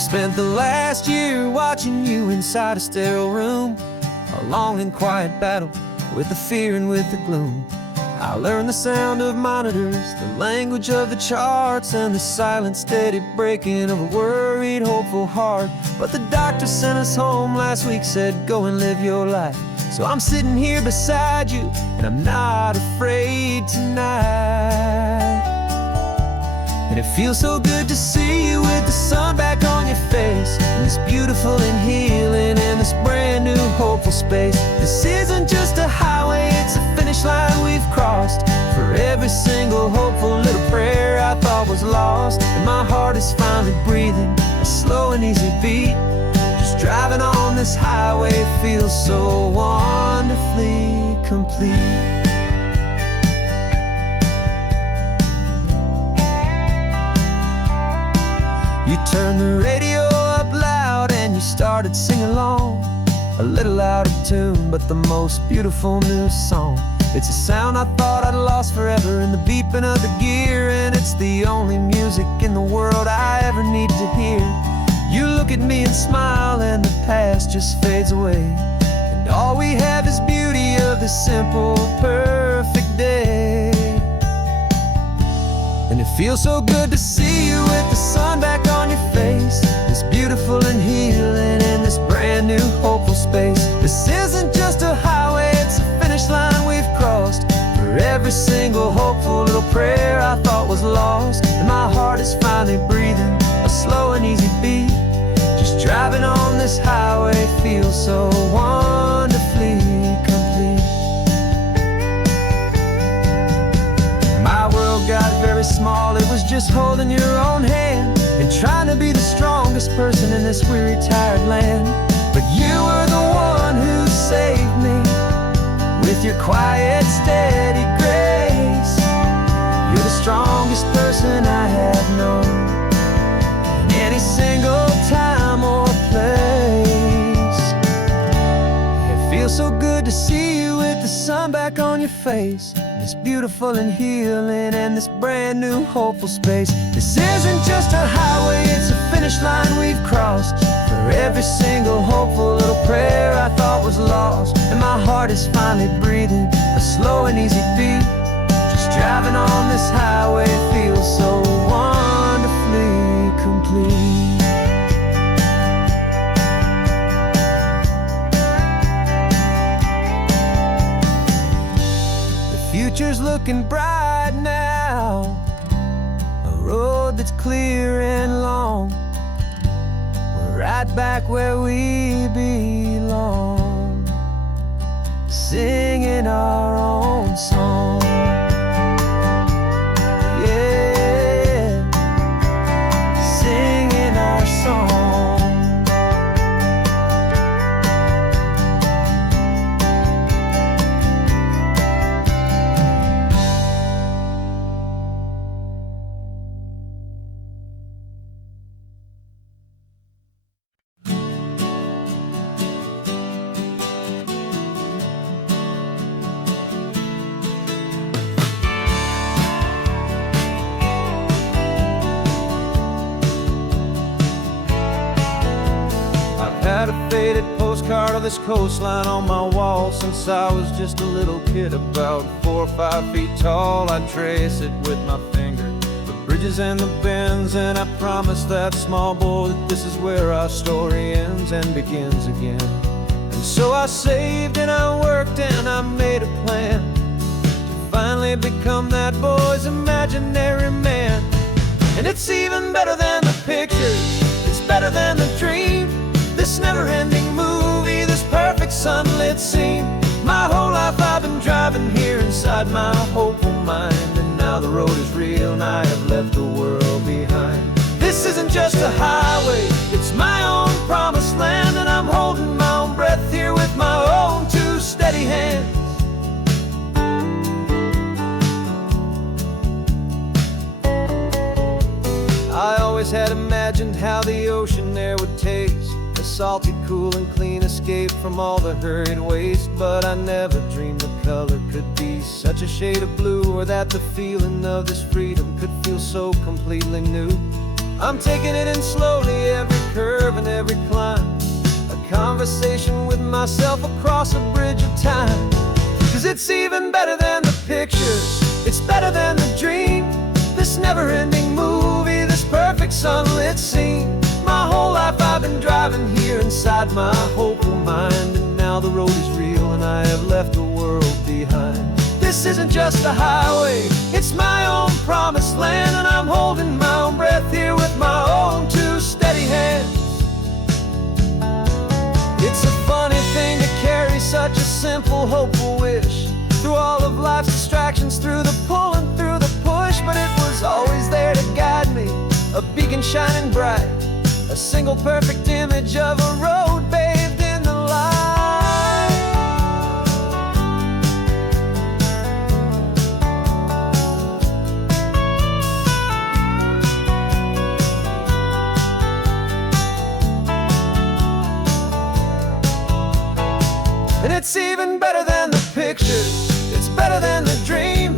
I've spent the last year watching you inside a sterile room, a long and quiet battle with the fear and with the gloom. I learned the sound of monitors, the language of the charts, and the silent, steady breaking of a worried, hopeful heart. But the doctor sent us home last week, said, go and live your life. So I'm sitting here beside you, and I'm not afraid tonight. And it feels so good to see you with the sun back on your face, and this beautiful and healing in this brand new hopeful space. This isn't just a highway, it's a finish line we've crossed. For every single hopeful little prayer I thought was lost, and my heart is finally breathing a slow and easy beat. Just driving on this highway feels so wonderfully complete. You turned the radio up loud and you started singing along, a little out of tune, but the most beautiful new song. It's a sound I thought I'd lost forever in the beeping of the gear, and it's the only music in the world I ever need to hear. You look at me and smile, and the past just fades away, and all we have is beauty of this simple, perfect day. And it feels so good to see you with the sun back on your face, this beautiful and healing in this brand new hopeful space. This isn't just a highway, it's a finish line we've crossed. For every single hopeful little prayer I thought was lost, and my heart is finally breathing a slow and easy beat. Just driving on this highway feels so wonderfully complete. My world got very small, it was just holding your own hand and trying to be the strongest person in this weary, tired land. But you were the one who saved me with your quiet, steady grace. You're the strongest person I have known in any single time or place. It feels so good to see you with the sun back on your face, this beautiful and healing and this brand new hopeful space. This isn't just a highway, it's a finish line we've crossed. For every single hopeful little prayer I thought was lost, and my heart is finally breathing a slow and easy beat. Just driving on this highway feels so wonderfully complete. Future's looking bright now, a road that's clear and long. We're right back where we belong, singing our own song. Yeah, singing our song. Had a faded postcard of this coastline on my wall since I was just a little kid, about 4 or 5 feet tall. I trace it with my finger, the bridges and the bends, and I promised that small boy that this is where our story ends and begins again. And so I saved and I worked and I made a plan to finally become that boy's imaginary man. And it's even better than the pictures, it's better than the dream. This never-ending movie, this perfect sunlit scene. My whole life I've been driving here inside my hopeful mind, and now the road is real and I have left the world behind. This isn't just a highway, it's my own promised land, and I'm holding my own breath here with my own two steady hands. I always had imagined how the ocean there would taste, a salty, cool and clean escape from all the hurried waste. But I never dreamed the color could be such a shade of blue, or that the feeling of this freedom could feel so completely new. I'm taking it in slowly, every conversation with myself across a bridge of time. 'Cause it's even better than the pictures, it's better than the dream. This never-ending movie, this perfect sunlit scene. My whole life I've been driving here inside my hopeful mind, and now the road is real and I have left the world behind. This isn't just a highway, it's my own promised land, and I'm holding my own breath here with my own two steady hands. It's a funny thing to carry such a simple, hopeful wish through all of life's distractions, through the pull and through the push. But it was always there to guide me, a beacon shining bright, a single perfect image of a road bathed in the light. And it's even better than the pictures, it's better than the dream.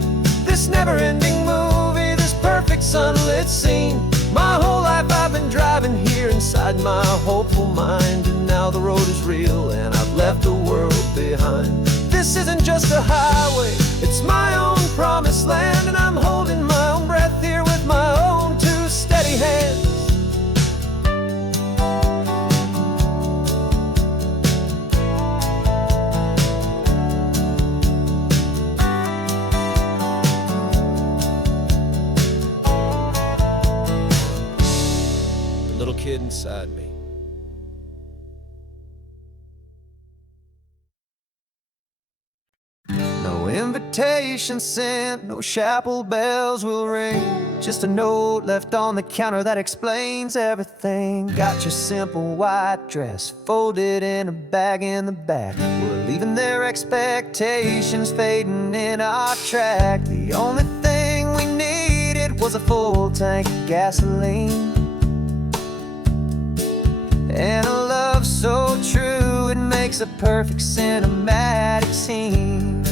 This never-ending movie, this perfect sunlit scene. My whole life I've been driving here inside my hopeful mind, and now the road is real and I've left the world behind. This isn't just a highway, it's my own promised land, and I'm holding my own breath here with my own two steady hands. Little kid inside me. No invitation sent, no chapel bells will ring, just a note left on the counter that explains everything. Got your simple white dress folded in a bag in the back. We're leaving their expectations fading in our track. The only thing we needed was a full tank of gasoline, and a love so true it makes a perfect cinematic scene.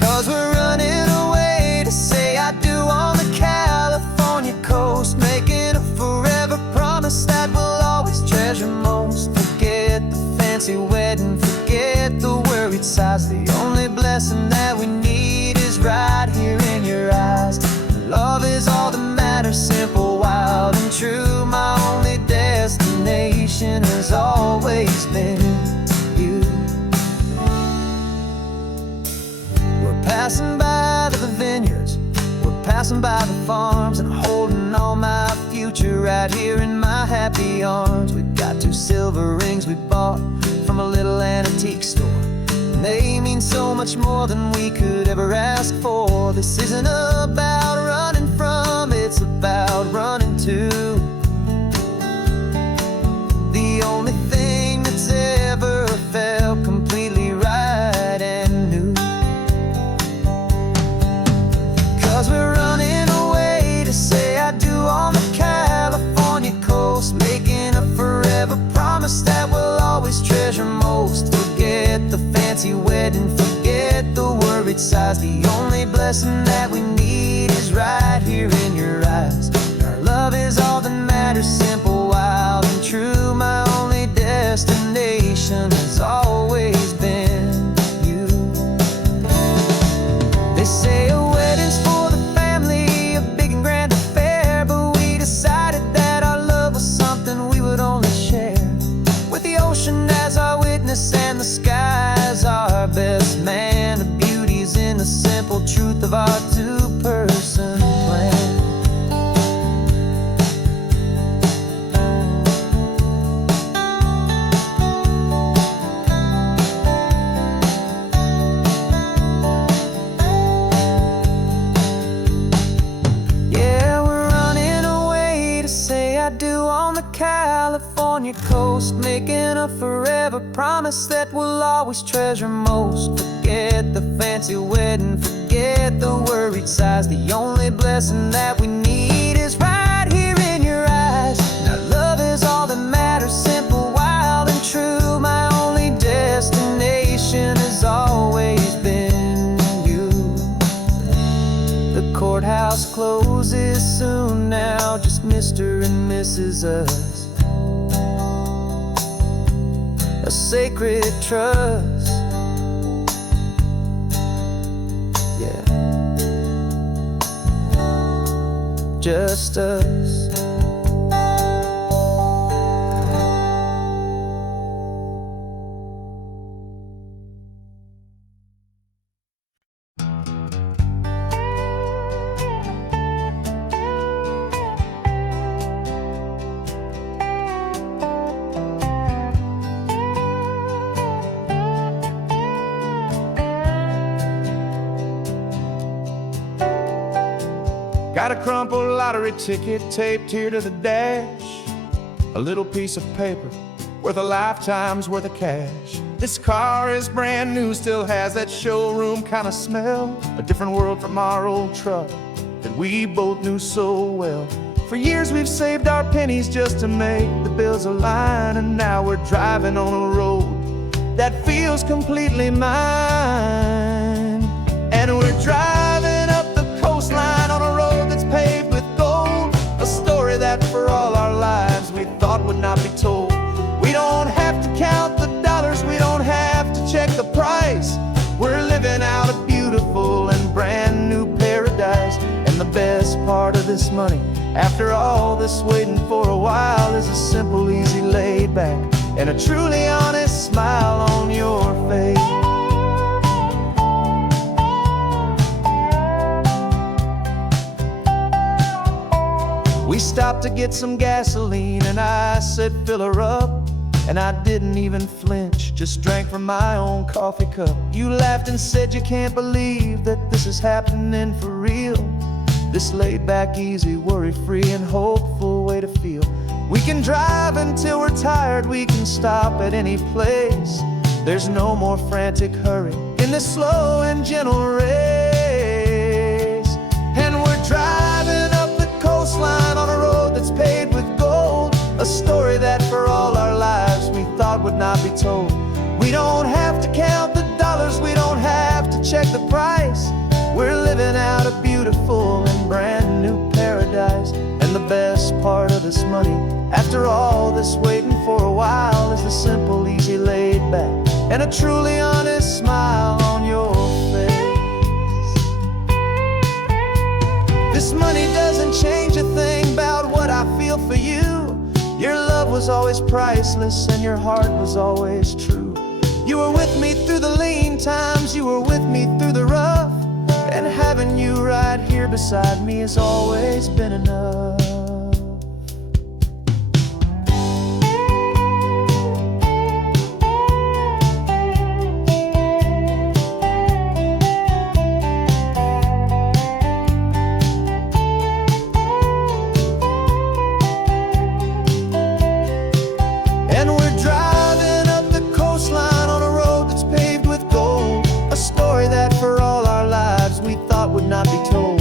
'Cause we're running away to say I do on the California coast, making a forever promise that we'll always treasure most. Forget the fancy wedding, forget the worried sighs. The only blessing that we need is right here in your eyes. Love is all that matters, simple, wild, and true. My only destination has always been you. We're passing by the vineyards, we're passing by the farms, and holding all my future right here in my happy arms. We've got two silver rings we bought from a little antique store, and they mean so much more than we could ever ask for. This isn't about running from, it's about running to the only thing that's ever felt completely right and new. 'Cause we're running away to say I do on the California coast, making a forever promise that we'll always treasure most. Forget the fancy wedding, forget the worried sighs. The only blessing that we need is right here in your eyes. Our love is all that matters, simple, wild, and true. My only destination has always been you. They say a wedding's for the family, a big and grand affair, but we decided that our love was something we would only share with the ocean as our witness and the sky as our best man. The beauty's in the simple truth of our two-person plan. Yeah, we're running away to say I do on the California coast, making a forever promise that we'll always treasure most. Forget the fancy wedding, forget the worried sighs. The only blessing that we need is right here in your eyes. Now love is all that matters, simple, wild, and true. My only destination has always been you. The courthouse closes soon now, just Mr. and Mrs. Us. a sacred trust. Yeah, just us. Got a crumpled lottery ticket taped here to the dash, a little piece of paper worth a lifetime's worth of cash. This car is brand new, still has that showroom kind of smell, a different world from our old truck that we both knew so well. For years we've saved our pennies just to make the bills align, and now we're driving on a road that feels completely mine. And we're driving up the coastline on a road that's paved with gold, a story that for all our lives we thought would not be told. We don't have to count the dollars, we don't have to check the price. We're living out a beautiful and brand new paradise. And the best part of this money, after all this waiting for a while, is a simple, easy, laid back, and a truly honest smile on your face. We stopped to get some gasoline, and I said, fill her up. And I didn't even flinch, just drank from my own coffee cup. You laughed and said you can't believe that this is happening for real. This laid back, easy, worry-free and hopeful way to feel. We can drive until we're tired, we can stop at any place. There's no more frantic hurry in this slow and gentle race. And we're driving up the coastline on a road that's paved with gold, a story that for all our lives we thought would not be told. We don't have to count the dollars, we don't have to check the price. We're living out a beautiful and brand new paradise. And the best part of this money, after all this waiting for a while, is the simple, easy, laid back, and a truly honest smile on your face. This money doesn't change a thing about what I feel for you. Your love was always priceless and your heart was always true. You were with me through the lean times, you were with me through the rough, and having you right here beside me has always been enough. And we're driving up the coastline on a road that's paved with gold, a story that for all our lives we thought would not be told.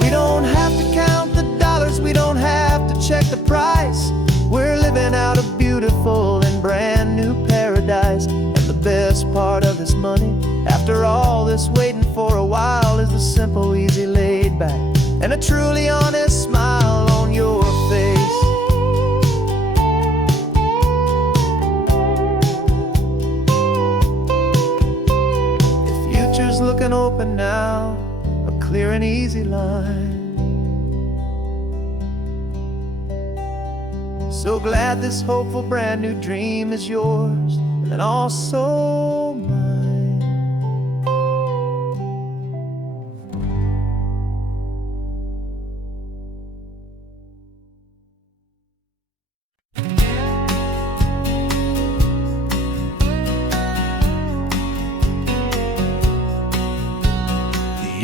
We don't have to count the dollars, we don't have to check the price. We're living out a beautiful and brand new paradise. And the best part of this money, after all this waiting for a while, is the simple, easy, laid back, and a truly honest smile on your face. Looking open now, a clear and easy line. So glad this hopeful brand new dream is yours and also mine.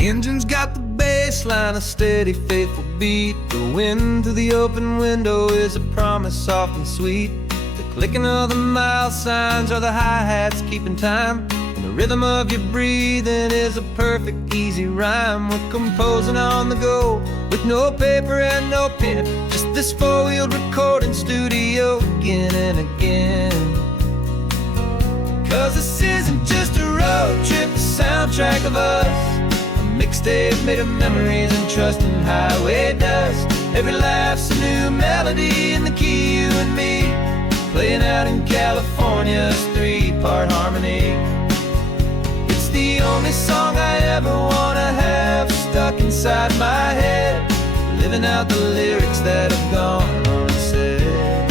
The engine's got the bass line, a steady, faithful beat. The wind through the open window is a promise soft and sweet. The clicking of the mile signs are the hi-hats keeping time, and the rhythm of your breathing is a perfect, easy rhyme. We're composing on the go with no paper and no pen, just this four-wheeled recording studio again and again. Cause this isn't just a road trip, the soundtrack of us, mixtape made of memories and trust in highway dust. Every laugh's a new melody in the key, you and me. playing out in California's three-part harmony. It's the only song I ever wanna have stuck inside my head, living out the lyrics that have gone unsaid.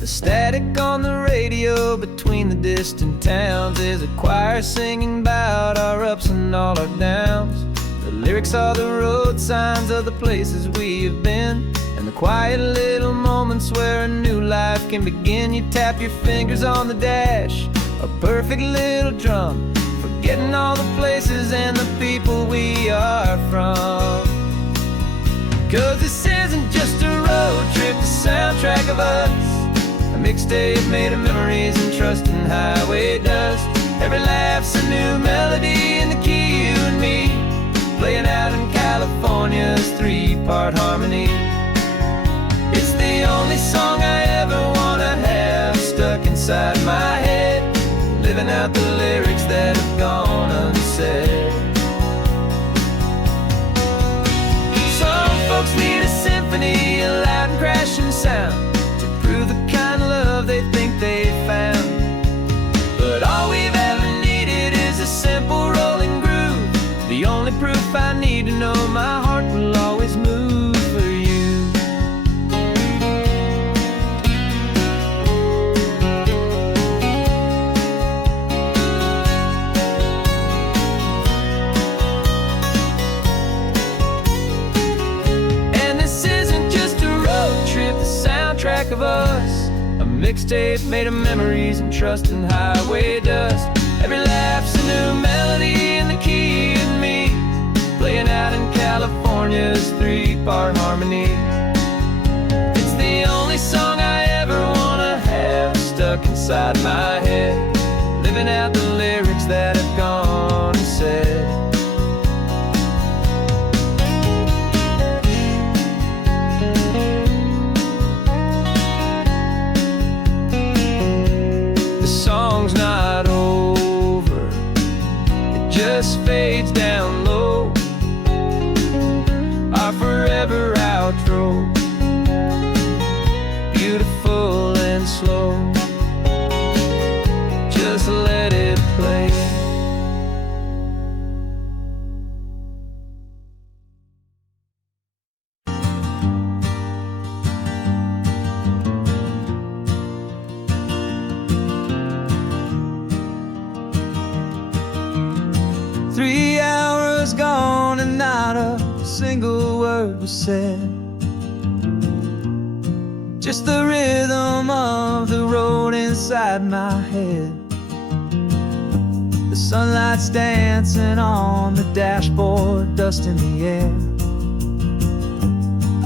The static on the radio between the distant towns is a choir singing about our ups and all our downs. The lyrics are the road signs of the places we have been, and the quiet little moments where a new life can begin. You tap your fingers on the dash, a perfect little drum, forgetting all the places and the people we are from. 'Cause this isn't just a road trip, the soundtrack of us, a mixtape made of memories and trust in highway dust. Every laugh's a new melody in the key, you and me, playing out in California's three-part harmony. It's the only song I ever wanna have stuck inside my head, living out the lyrics that have gone unsaid. Some folks need a symphony, a loud and crashing sound, to prove the kind of love they think they found. But all we've ever needed is a simple rolling groove, the only proof I need to know my heart will always move for you. Soundtrack of us, a mixtape made of memories and trust in highway dust. Every laugh's a new melody in the key and me, playing out in California's three-part harmony. It's the only song I ever wanna have stuck inside my head, living out the lyrics that have gone unsaid. Not over, it just fades down low, our forever outro, beautiful and slow, just let it play. Gone and not a single word was said, just the rhythm of the road inside my head. The sunlight's dancing on the dashboard, dust in the air.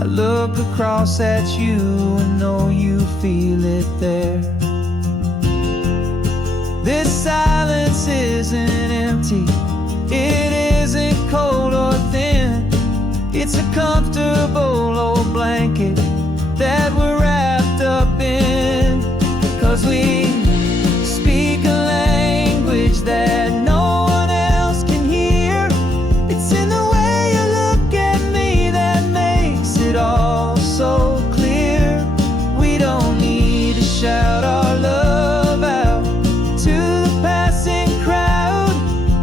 I look across at you and know you feel it there. This silence isn't empty, it isn't cold or thin, it's a comfortable old blanket that we're wrapped up in. 'Cause we speak a language that no one else can hear. It's in the way you look at me that makes it all so clear. We don't need to shout our love out to the passing crowd.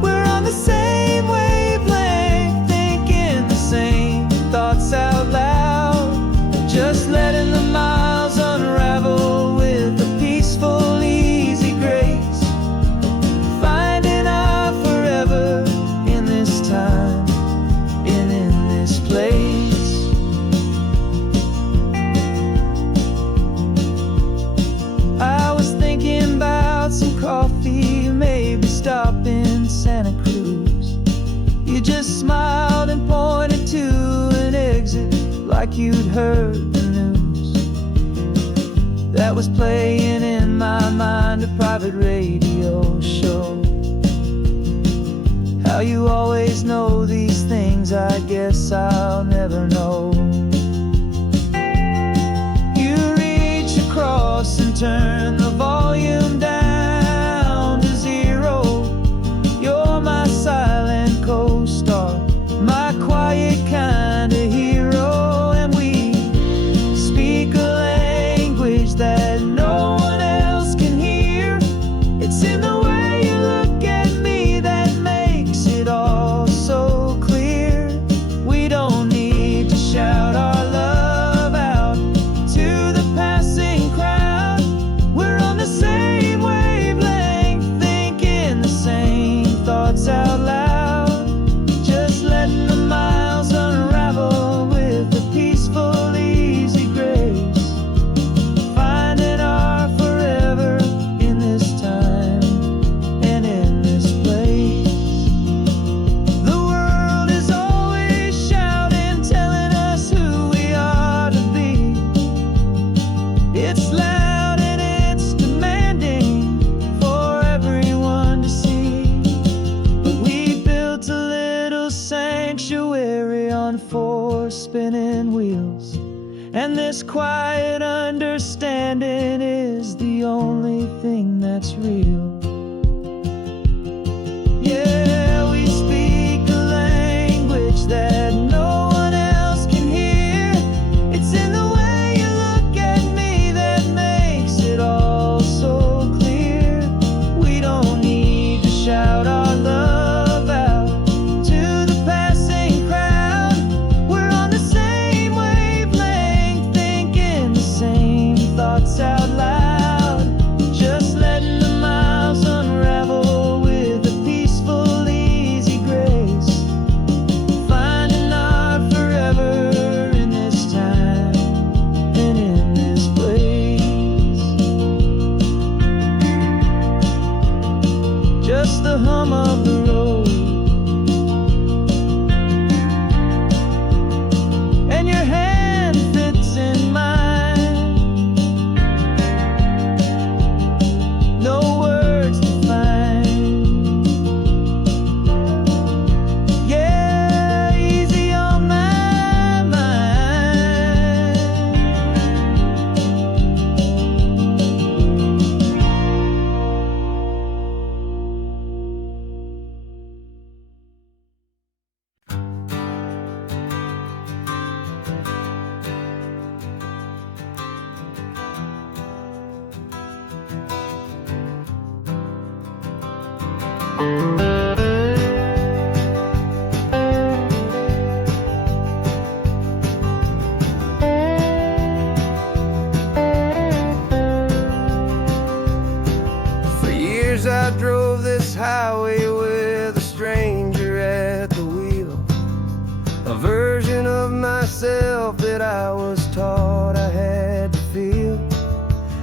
We're on the same wavelength, thinking the same thoughts out loud, just letting the miles unravel with a peaceful, easy grace, finding our forever in this time and in this place. I was thinking about some coffee, maybe stop in Santa Cruz. You just smiled and pointed to an exit like you'd heard the news. That was playing in my mind, a private radio show. How you always know these things, I guess I'll never know. You reach across and turn the volume down to zero. You're my silent co-star, my quiet kind of hero, and we speak a your spinning wheels. And this quiet understanding is the only thing that's real. Yeah, we speak a language that no one else can hear. It's in the way you look at me that makes it all so clear. We don't need to shout our love out to the passing crowd. We're on the same wavelength, thinking the same thoughts out loud. Just letting the miles unravel with a peaceful, easy grace. Finding our forever in this time and in this place. Just the hum of the road and your hand fits in mine. No words to find. Yeah, easy on my mind. For years I drove this highway with a stranger at the wheel, a version of myself that I was taught I had to feel.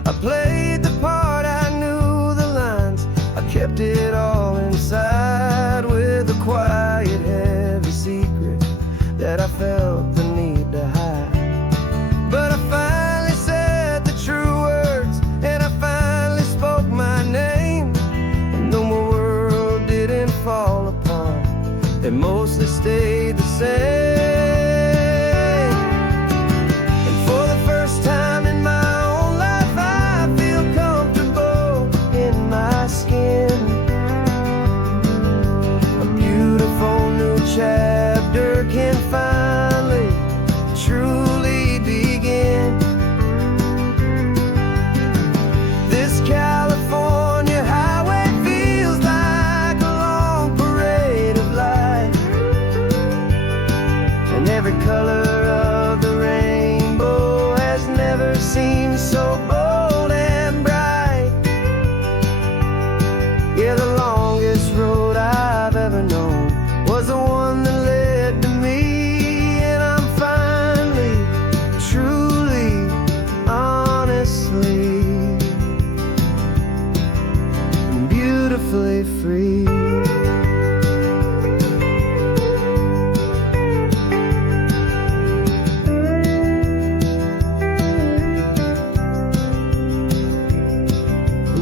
I played the part, I knew the lines, I kept it all inside with a quiet, heavy secret that I felt the need to hide. But I finally said the true words, and I finally spoke my name. And though my world didn't fall apart, it mostly stayed the same. And for the first time in my own life, I feel comfortable in my skin. A beautiful new chapter can finally truly begin. This California highway feels like a long parade of light, and every color of the rainbow has never seemed so bold and bright. Yeah, the longest road I've ever known was the one that led to me, and I'm finally, truly, honestly, beautifully free.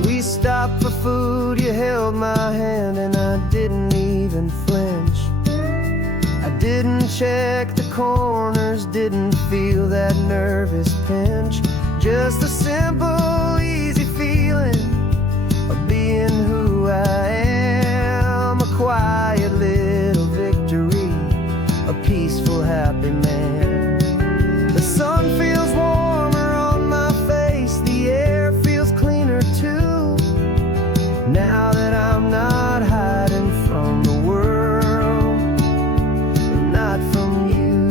We stopped for food, you held my hand, and I didn't even flinch. I didn't check the corners, didn't feel that nervous pinch. Just a simple, easy feeling of being who I am. A quiet little victory, a peaceful, happy man. The sun feels warmer on my face, the air feels cleaner too, now that I'm not hiding from the world and not from you.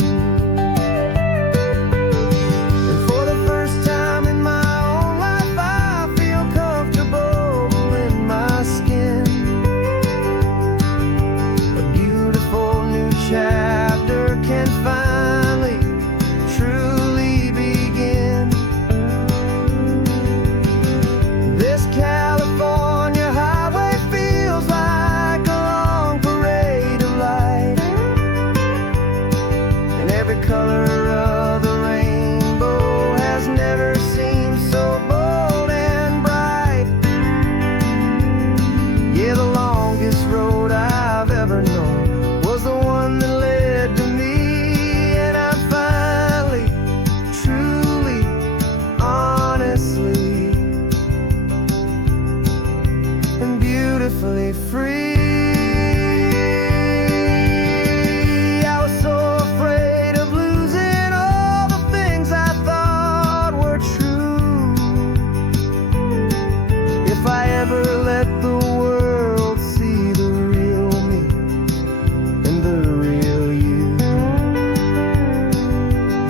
And for the first time in my own life, I feel comfortable in my skin.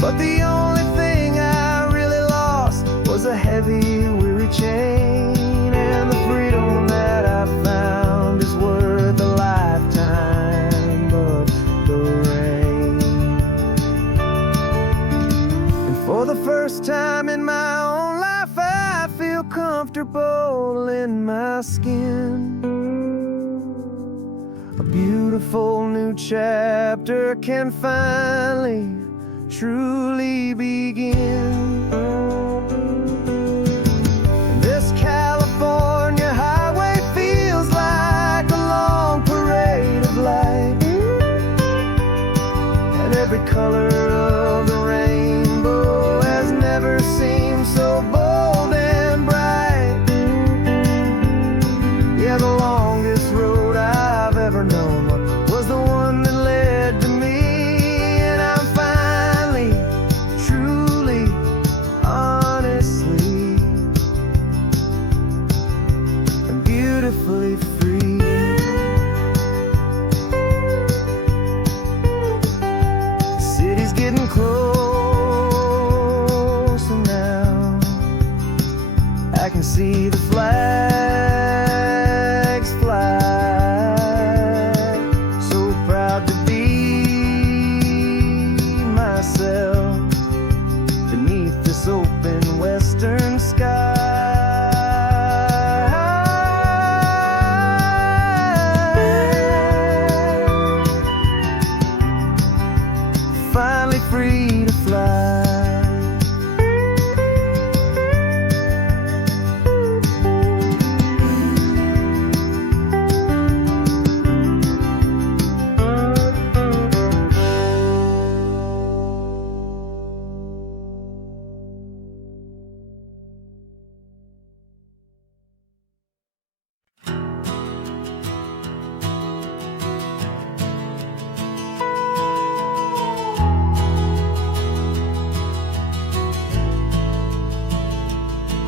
But the only thing I really lost was a heavy, weary chain, and the freedom that I found is worth a lifetime of the rain. And for the first time in my own life, I feel comfortable in my skin. A beautiful new chapter can finally truly begin. This California highway feels like a long parade of light, and every color of the rainbow has never seemed so bold and bright. Yeah, the longest road I've ever known was the one that led to me, and I'm finally, truly, honestly, and beautifully free. The city's getting closer now. I can see the flags fly. So proud to be myself beneath this open western sky. Finally free to fly.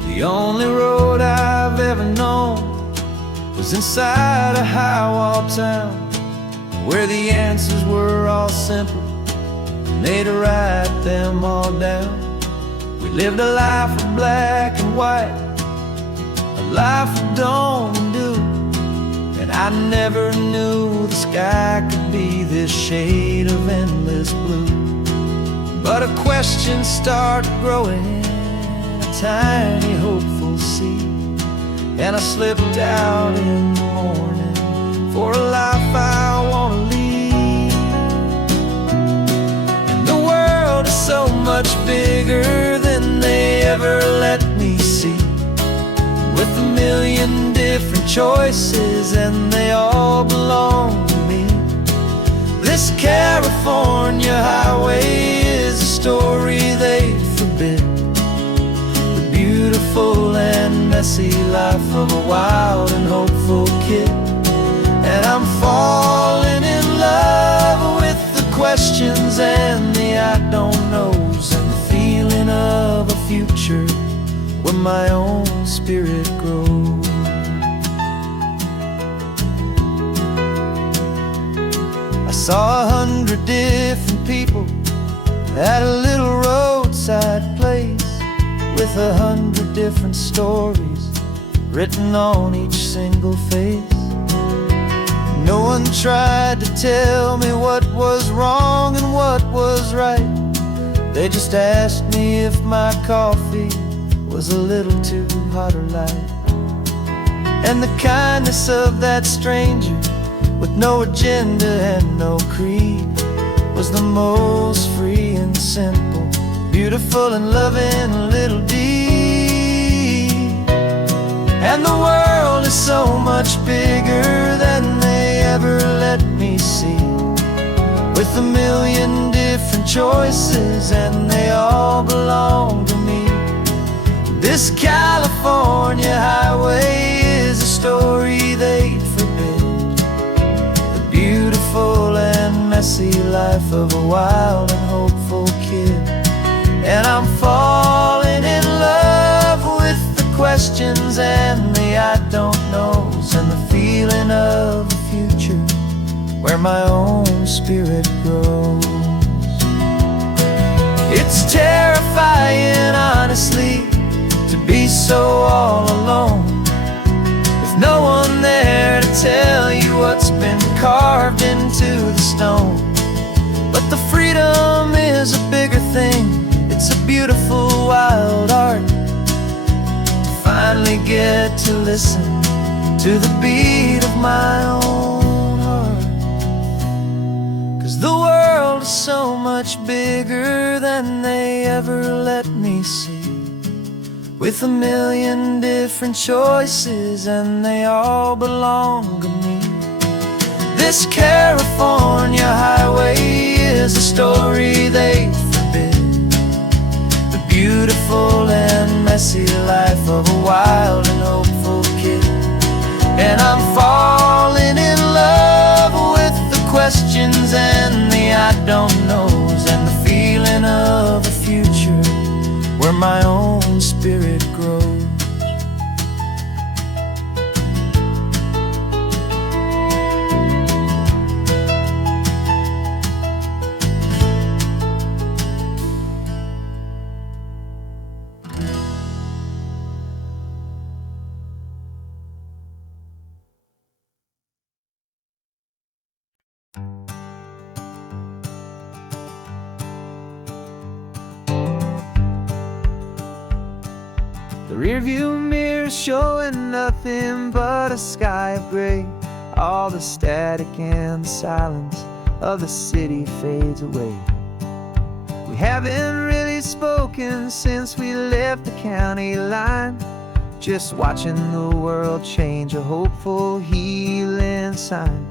The only road I've ever known was inside a high-wall town, where the answers were all simple, and they'd write them all down. We lived a life of black and white, a life of dawn and dew, and I never knew the sky could be this shade of endless blue. But a question started growing, tiny hopeful seed, and I slipped out in the morning for a life I want to lead. And the world is so much bigger than they ever let me see, with a million different choices and they all belong to me. This California highway is a story they forbid, beautiful and messy life of a wild and hopeful kid. And I'm falling in love with the questions and the I don't knows, and the feeling of a future where my own spirit grows. I saw 100 different people at a little roadside place, with 100 different stories written on each single face. No one tried to tell me what was wrong and what was right. They just asked me if my coffee was a little too hot or light. And the kindness of that stranger, with no agenda and no creed, was the most free and simple, beautiful and loving little deed. And the world is so much bigger than they ever let me see, with a million different choices and they all belong to me. This California highway is a story they'd forbid, the beautiful and messy life of a wild and hopeful kid. And I'm falling in love with the questions and the I don't knows, and the feeling of a future where my own spirit grows. It's terrifying, honestly, to be so all alone, with no one there to tell you what's been carved into the stone. But the freedom is a bigger thing. It's a beautiful wild art to finally get to listen to the beat of my own heart. 'Cause the world is so much bigger than they ever let me see, with a million different choices and they all belong to me. This California highway is a story they forbid, the beautiful and messy life of a wild and hopeful kid. And I'm falling in love with the questions and the I don't knows, and the feeling of a future where my own spirit grows. The rearview mirror showing nothing but a sky of gray. All the static and the silence of the city fades away. We haven't really spoken since we left the county line, just watching the world change, a hopeful healing sign.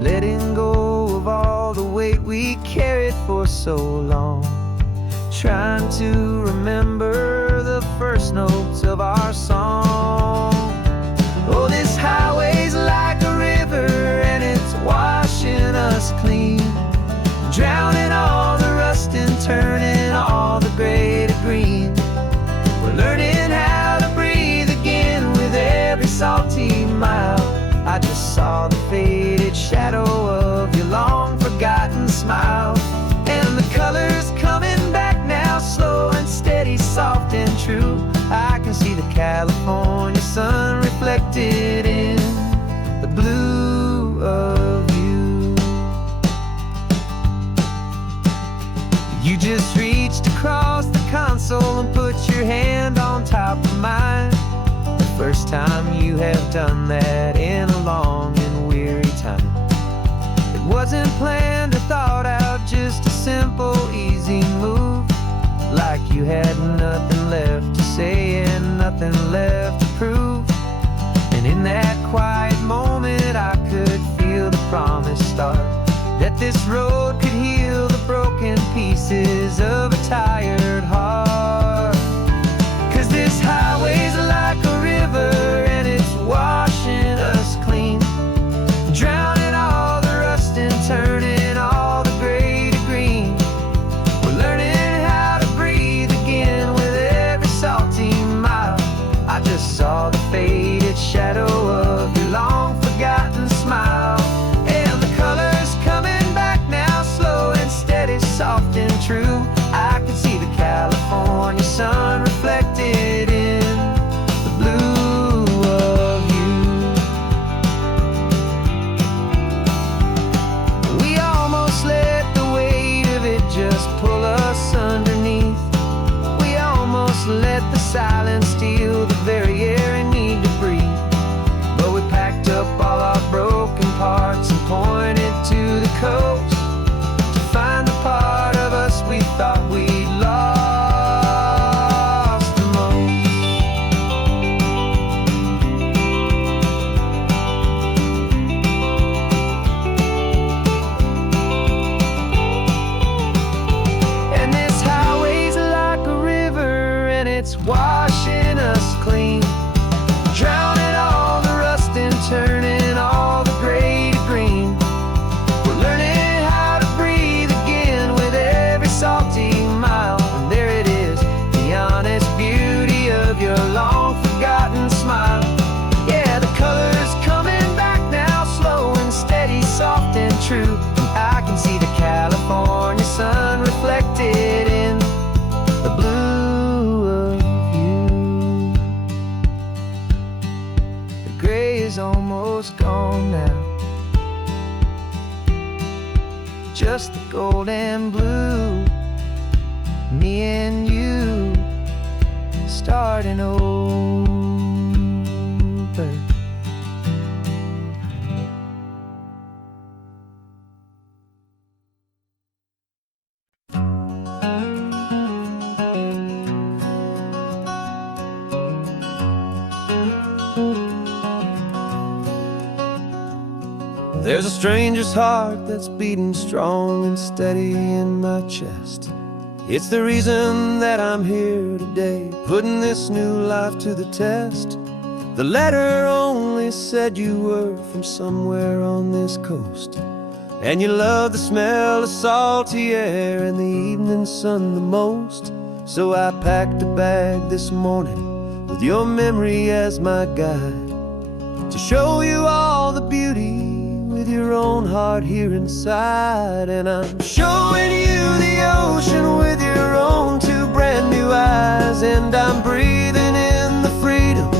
Letting go of all the weight we carried for so long, trying to remember the first notes of our song. Oh, this highway's like a river and it's washing us clean, drowning all the rust and turning all the gray to green. We're learning how to breathe again with every salty mile. I just saw the faded shadow of your long forgotten smile, and the colors coming back now, slow and steady, soft and true. I can see the California sun reflected in the blue of you. You just reached across the console and put your hand on top of mine. The first time you have done that in a long and weary time. It wasn't planned or thought out, just a simple, easy move. Like you had nothing left to say and nothing left to prove. And in that quiet moment I could feel the promise start, that this road could heal the broken pieces of a tired heart. 'Cause this highway's like a river and it's washing us clean, drowning all the rust and turning all the gray to green. We're learning how to breathe again with every salty mile. I just saw the faded shadow of your long forgotten smile, and the colors coming back now, slow me and you starting over. There's a stranger's heart that's beating strong and steady in my chest. It's the reason that I'm here today, putting this new life to the test. The letter only said you were from somewhere on this coast, and you love the smell of salty air and the evening sun the most. So I packed a bag this morning with your memory as my guide, to show you all the beauty with your own heart here inside. And I'm showing you the ocean with your own two brand new eyes, and I'm breathing in the freedom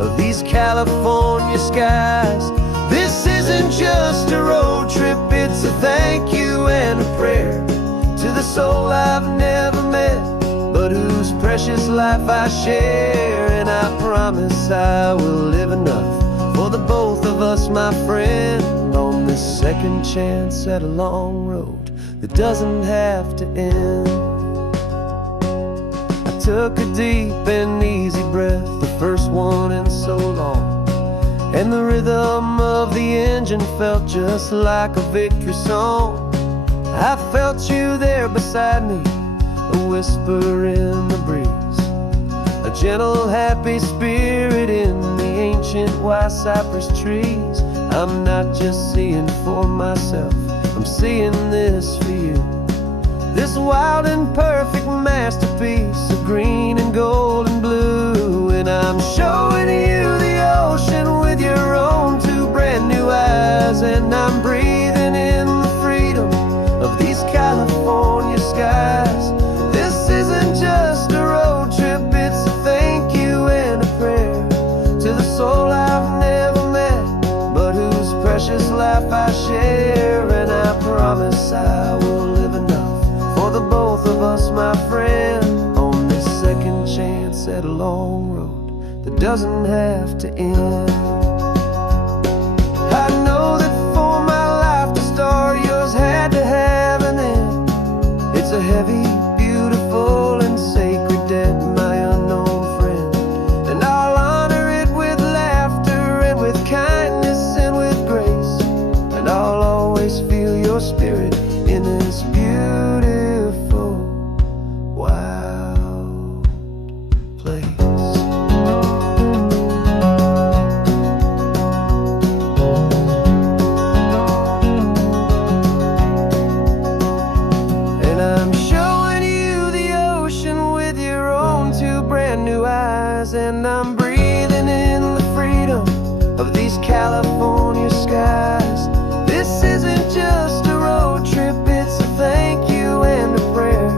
of these California skies. This isn't just a road trip, it's a thank you and a prayer to the soul I've never met, but whose precious life I share. And I promise I will live enough for the both of us, my friend, on this second chance at a long road that doesn't have to end. I took a deep and easy breath, the first one in so long, and the rhythm of the engine felt just like a victory song. I felt you there beside me, a whisper in the breeze, a gentle happy spirit in the ancient white cypress trees. I'm not just seeing for myself, I'm seeing this for you, this wild and perfect masterpiece of green and gold and blue. And I'm showing you the ocean with your own two brand new eyes, and I'm breathing in the freedom of these California skies. This isn't just a road trip, it's a thank you and a prayer to the soul I've never met, but whose precious life I share. And I promise I will live enough for the both of us, my friend, on this second chance at a long road that doesn't have to end. I know that for my life to start, yours had to have an end. It's a heavy, beautiful, and sacred debt, my unknown friend, and I'll honor it with laughter and with kindness and with grace, and I'll always feel your spirit in this beautiful, wild place. And I'm showing you the ocean with your own two brand new eyes, and I'm breathing in the freedom of these California skies. This isn't just a road trip, it's a thank you and a prayer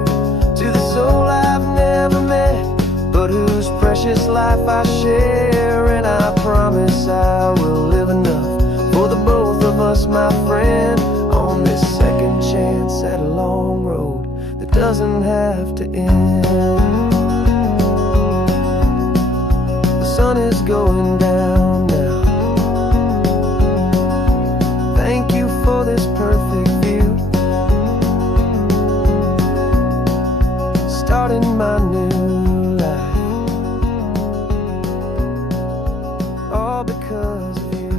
to the soul I've never met, but whose precious life I share. And I promise I will live enough for the both of us, my friend, on this second chance at a long road that doesn't have to end. The sun is going down now. Thank you for this perfect view, starting my new life, all because of you.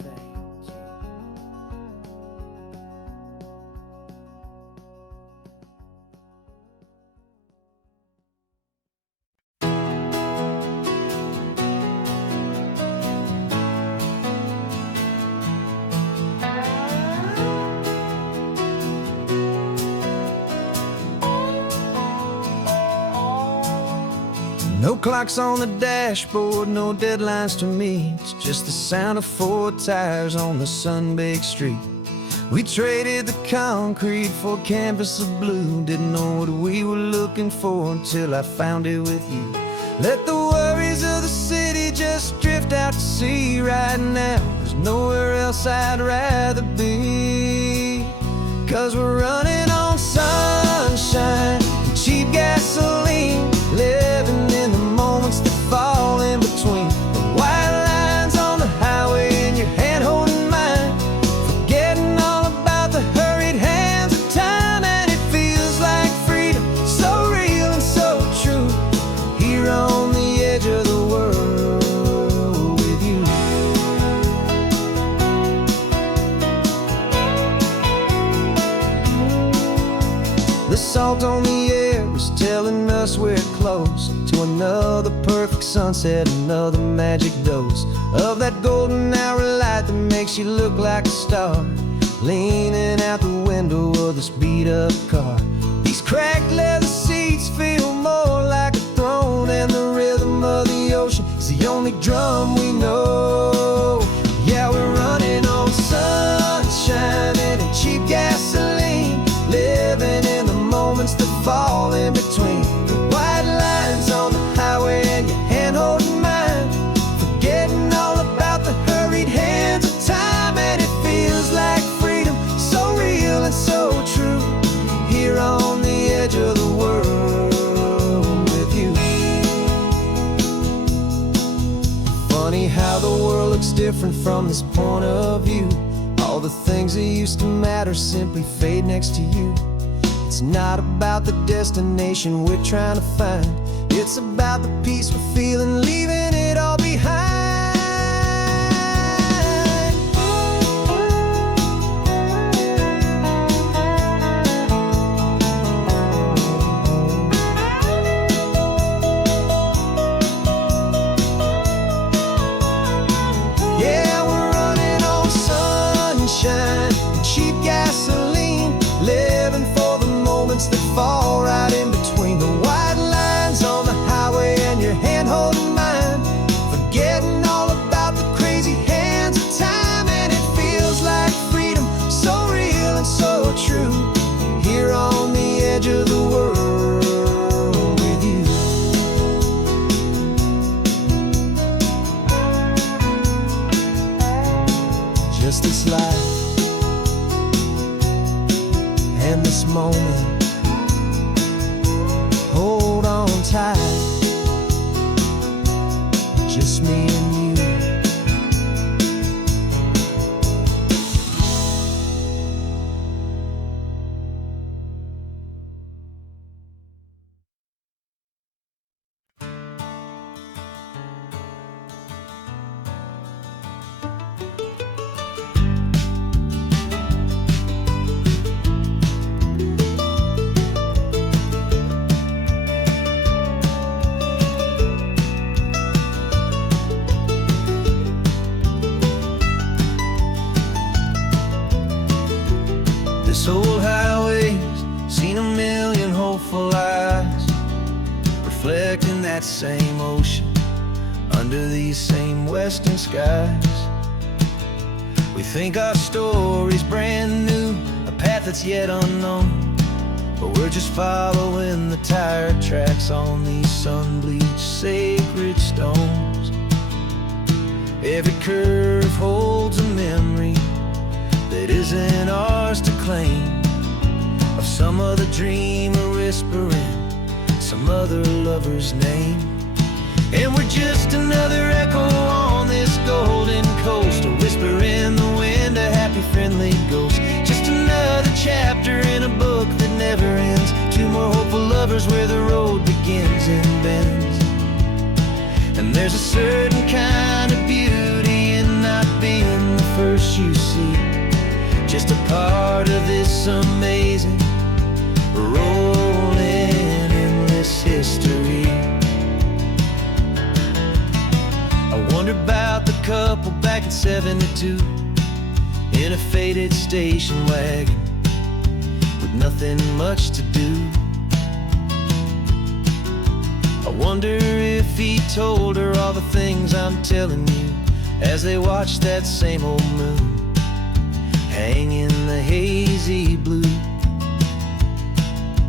Thank you. No clocks on the dashboard, no deadlines to meet, just the sound of 4 tires on the sun-baked street. We traded the concrete for a canvas of blue, didn't know what we were looking for until I found it with you. Let the worries of the city just drift out to sea right now. There's nowhere else I'd rather be. 'cause we're running on sunshine and cheap gasoline, living in the moments that fall in between the white lines on the highway and your hand holding mine, forgetting all about the hurried hands of time. And it feels like freedom, so real and so true, here on the edge of the world with you. The salt on the air is telling us we're close to another perfect sunset, another magic dose of that golden hour light that makes you look like a star, leaning out the window of this beat-up car. These cracked leather seats feel more like a throne, and the rhythm of the ocean is the only drum we know. Yeah, we're running on sunshine and cheap gasoline, living in the moments that fall in between the white lines on the highway and your hand holding mine, forgetting all about the hurried hands of time. And it feels like freedom, so real and so true, here on the edge of the world with you. Funny how the world looks different from this point of view. All the things that used to matter simply fade next to you. It's not about the destination we're trying to find, it's about the peace we're feeling, leaving it all behind. Yeah, we're running on sunshine and cheap gasoline, living for the moments that fall right in between the white lines on the highway and your hand holding mine, forgetting all about the crazy hands of time. And it feels like freedom, so real and so true, here on the edge of the world with you. Just this life and this moment, hold on tight, just me and you. This old highway's seen a million hopeful eyes, reflecting that same ocean under these same western skies. We think our story's brand new, a path that's yet unknown, but we're just following the tire tracks on these sun-bleached sacred stones. Every curve holds a memory that isn't ours to claim, of some other dreamer whispering some other lover's name. And we're just another echo on this golden coast, a whisper in the wind, a happy friendly ghost. Just another chapter in a book that never ends, two more hopeful lovers where the road begins and bends. And there's a certain kind of beauty in not being the first you see, just a part of this amazing, rolling, endless history. I wonder about the couple back in '72 in a faded station wagon with nothing much to do. I wonder if he told her all the things I'm telling you as they watched that same old moon hang in the hazy blue.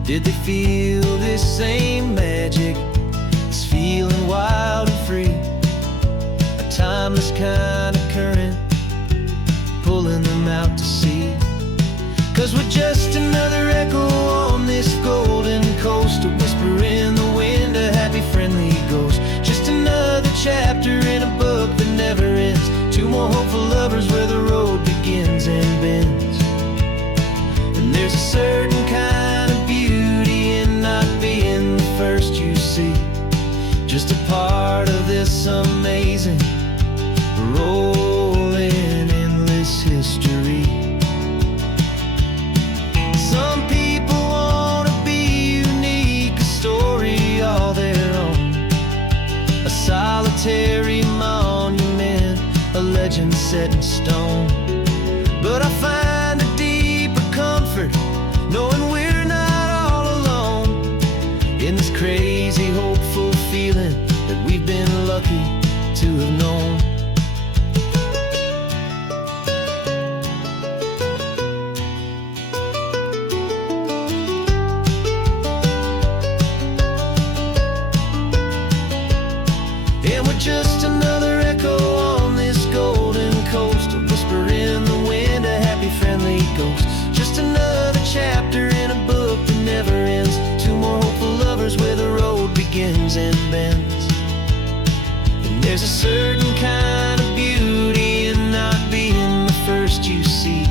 Did they feel this same magic, this feeling wild and free, a timeless kind of current pulling them out to sea? 'Cause we're just another echo on this golden coast, a whisper in the wind, a happy friendly ghost. Just another chapter in a book that never ends. Two more hopeful lovers where the road begins and bends. And there's a certain kind of beauty in not being the first you see. Just a part of this amazing, rolling, endless history. Some people want to be unique, a story all their own, a solitary monument, a legend set in stone. But I find a deeper comfort knowing we're not all alone in this crazy, hopeful feeling that we've been lucky to have known. And we're just another echo on this golden coast, a whisper in the wind, a happy friendly ghost. Just another chapter in a book that never ends. Two more hopeful lovers where the road begins and bends. And there's a certain kind of beauty in not being the first you see.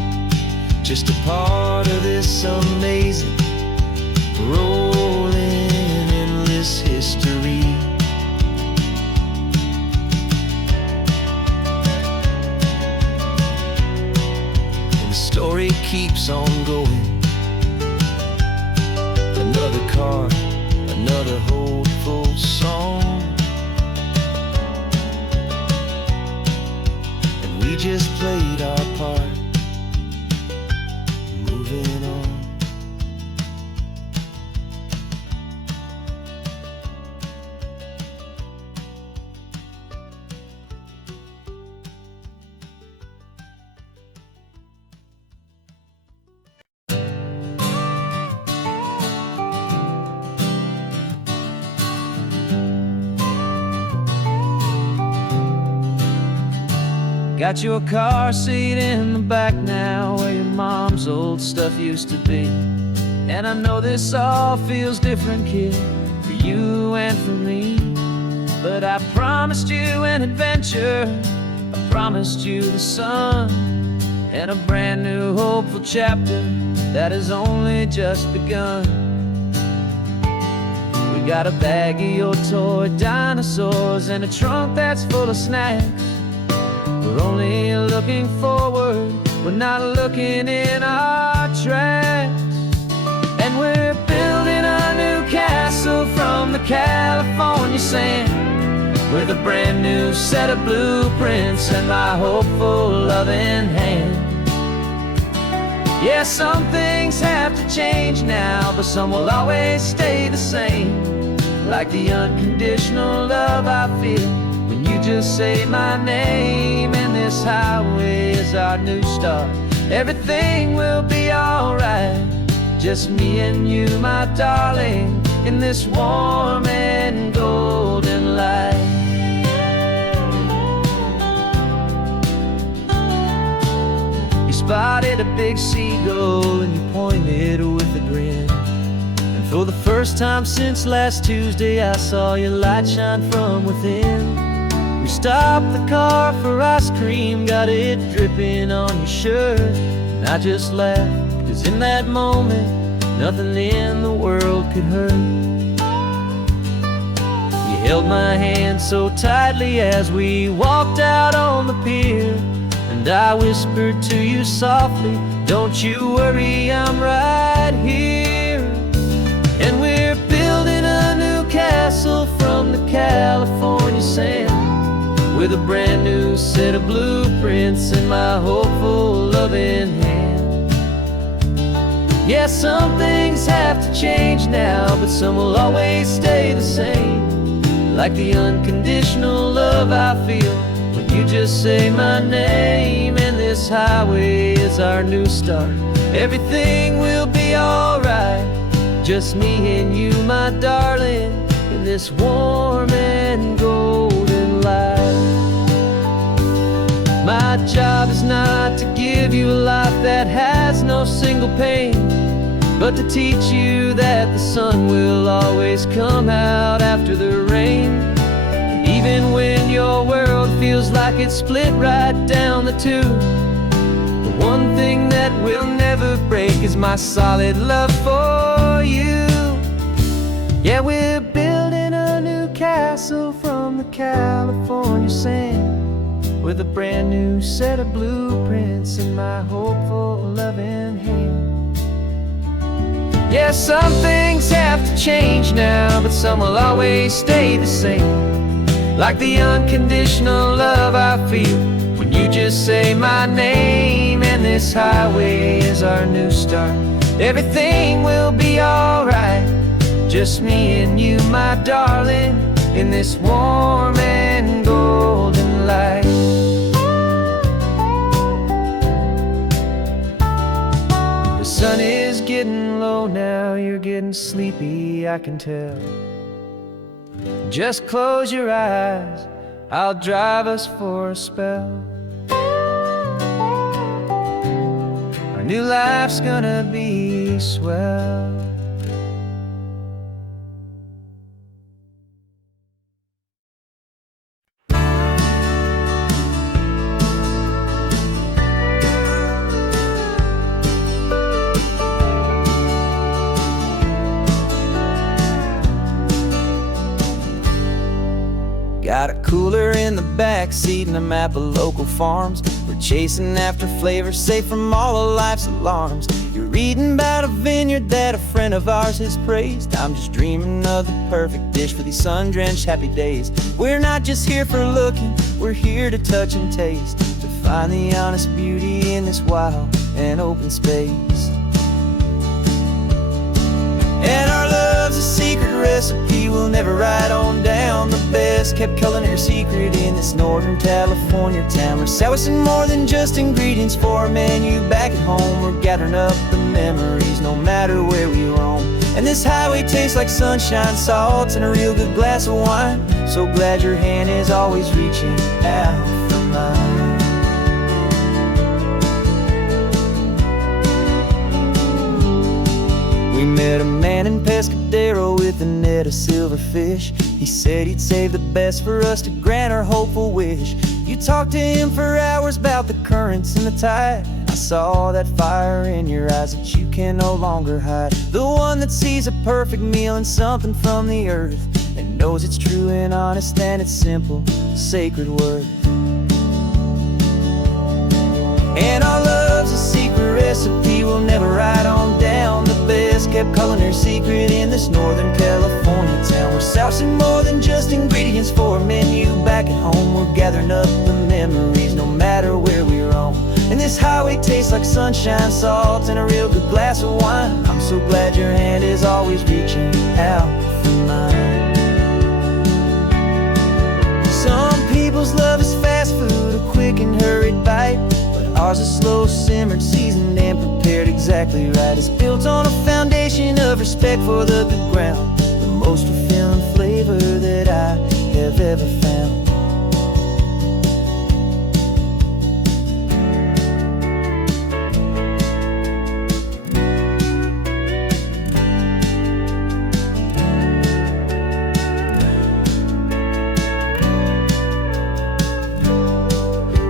Just a part of this amazing, rolling, endless history. Story keeps on going. Another card, another hopeful song, and we just played our part, moving on. Got your car seat in the back now, where your mom's old stuff used to be. And I know this all feels different, kid, for you and for me. But I promised you an adventure, I promised you the sun, and a brand new hopeful chapter that has only just begun. We got a bag of your toy dinosaurs and a trunk that's full of snacks. We're only looking forward, we're not looking in our tracks. And we're building a new castle from the California sand, with a brand new set of blueprints and my hopeful loving hand. Yeah, some things have to change now, but some will always stay the same. Like the unconditional love I feel when you just say my name. And this highway is our new start, everything will be alright. Just me and you, my darling, in this warm and golden light. You spotted a big seagull and you pointed with a grin. And for the first time since last Tuesday, I saw your light shine from within. We stopped the car for ice cream, got it dripping on your shirt. And I just laughed, 'cause in that moment, nothing in the world could hurt. You held my hand so tightly as we walked out on the pier, and I whispered to you softly, don't you worry, I'm right here. And we're building a new castle from the California sand, with a brand new set of blueprints in my hopeful loving hand. Yeah, some things have to change now, but some will always stay the same. Like the unconditional love I feel when you just say my name. And this highway is our new start, everything will be alright. Just me and you, my darling, in this warm and golden light. My job is not to give you a life that has no single pain, but to teach you that the sun will always come out after the rain. And even when your world feels like it's split right down the tube, the one thing that will never break is my solid love for you. Yeah, we're building a new castle from the California sand, with a brand new set of blueprints in my hopeful, loving hand. Yeah, some things have to change now, but some will always stay the same. Like the unconditional love I feel when you just say my name. And this highway is our new start. Everything will be alright, just me and you, my darling, in this warm and golden light. The sun is getting low now, you're getting sleepy, I can tell. Just close your eyes, I'll drive us for a spell. Our new life's gonna be swell. Got a cooler in the back seat and a map of local farms. We're chasing after flavors safe from all of life's alarms. You're reading about a vineyard that a friend of ours has praised. I'm just dreaming of the perfect dish for these sun-drenched happy days. We're not just here for looking, we're here to touch and taste, to find the honest beauty in this wild and open space. And our love's a secret recipe we'll never write on down. The best kept culinary secret in this Northern California town. We're selling more than just ingredients for a menu back at home. We're gathering up the memories no matter where we roam. And this highway tastes like sunshine, salt, and a real good glass of wine. So glad your hand is always reaching out for mine. We met a man in Pescadero with a net of silverfish. He said he'd save the best for us to grant our hopeful wish. You talked to him for hours about the currents and the tide. I saw that fire in your eyes that you can no longer hide. The one that sees a perfect meal in something from the earth, and knows it's true and honest and it's simple, sacred worth. And our love's a secret recipe we'll never write on down. The best kept culinary secret in this Northern California town. We're sourcing more than just ingredients for a menu back at home. We're gathering up the memories no matter where we roam. And this highway tastes like sunshine, salt, and a real good glass of wine. I'm so glad your hand is always reaching out for mine. Some people's love is fast food, a quick and hurried bite. Ours is slow simmered, seasoned and prepared exactly right. It's built on a foundation of respect for the good ground, the most fulfilling flavor that I have ever found.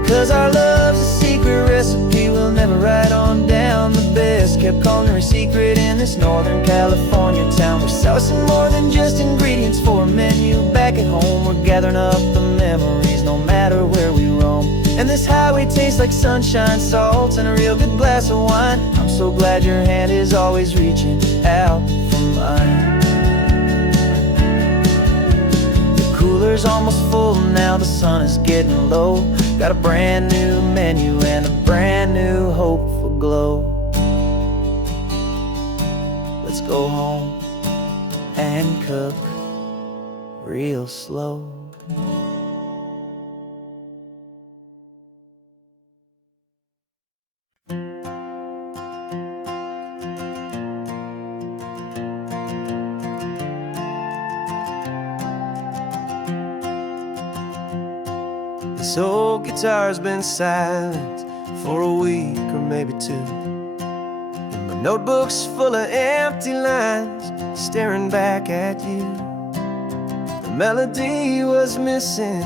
'Cause our love's a secret recipe we'll never write on down. The best kept culinary secret in this Northern California town. We're sourcing more than just ingredients for a menu back at home. We're gathering up the memories no matter where we roam. And this highway tastes like sunshine, salt, and a real good glass of wine. I'm so glad your hand is always reaching out for mine. Cooler's almost full now, the sun is getting low. Got a brand new menu and a brand new hopeful glow. Let's go home and cook real slow. The This old guitar's been silent for a week or maybe two. And my notebook's full of empty lines staring back at you. The melody was missing,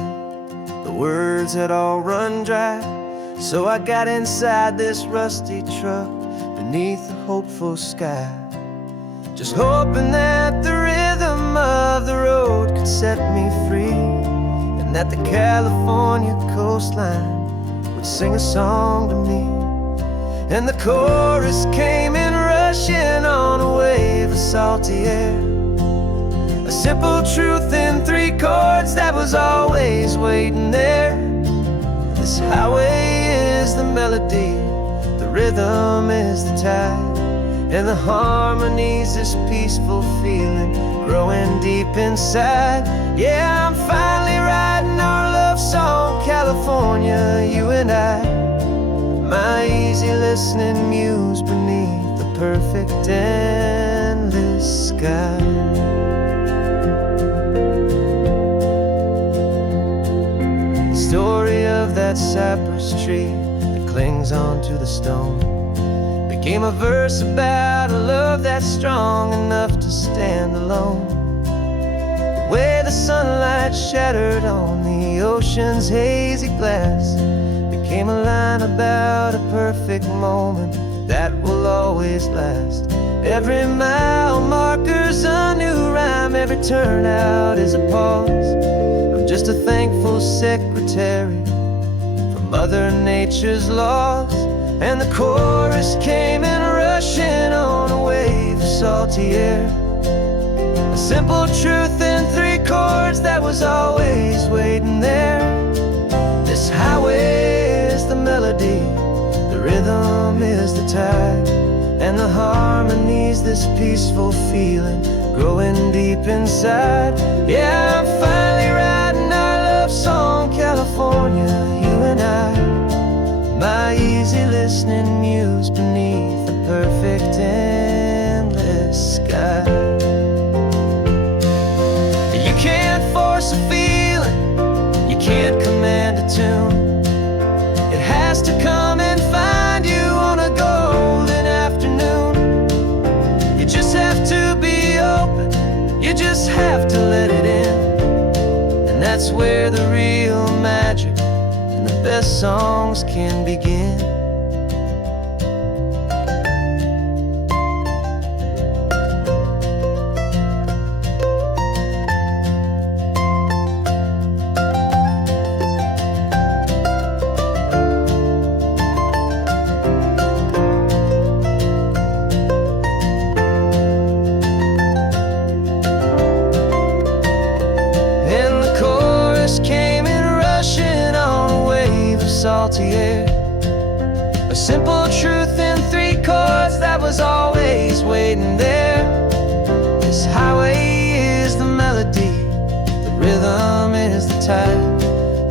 the words had all run dry. So I got inside this rusty truck beneath the hopeful sky, just hoping that the rhythm of the road could set me free, and that the California coastline would sing a song to me. And the chorus came in rushing on a wave of salty air, a simple truth in 3 chords that was always waiting there. This highway is the melody, the rhythm is the tide, and the harmony's this peaceful feeling growing deep inside. Yeah, I'm finally writing our love song, California, you and I. My easy listening muse beneath the perfect endless sky. The story of that cypress tree that clings onto the stone became a verse about a love that's strong enough to stand alone. The way the sunlight shattered on the ocean's hazy glass became a line about a perfect moment that will always last. Every mile marker's a new rhyme, every turnout is a pause. I'm just a thankful secretary for Mother Nature's laws. And the chorus came in rushing on a wave of salty air, a simple truth in 3 chords that was always waiting there. This highway is the melody, the rhythm is the tide, and the harmony's this peaceful feeling growing deep inside. Yeah, I'm finally writing our love song, California, you and I. My easy listening muse beneath the perfect endless sky. You can't force a feeling, you can't command a tune. It has to come and find you on a golden afternoon. You just have to be open, you just have to let it in. And that's where the real magic, the best songs can begin. And the chorus came in rushing on a wave of salty air, a simple truth in 3 chords that was always waiting there. This highway is the melody, the rhythm is the tide,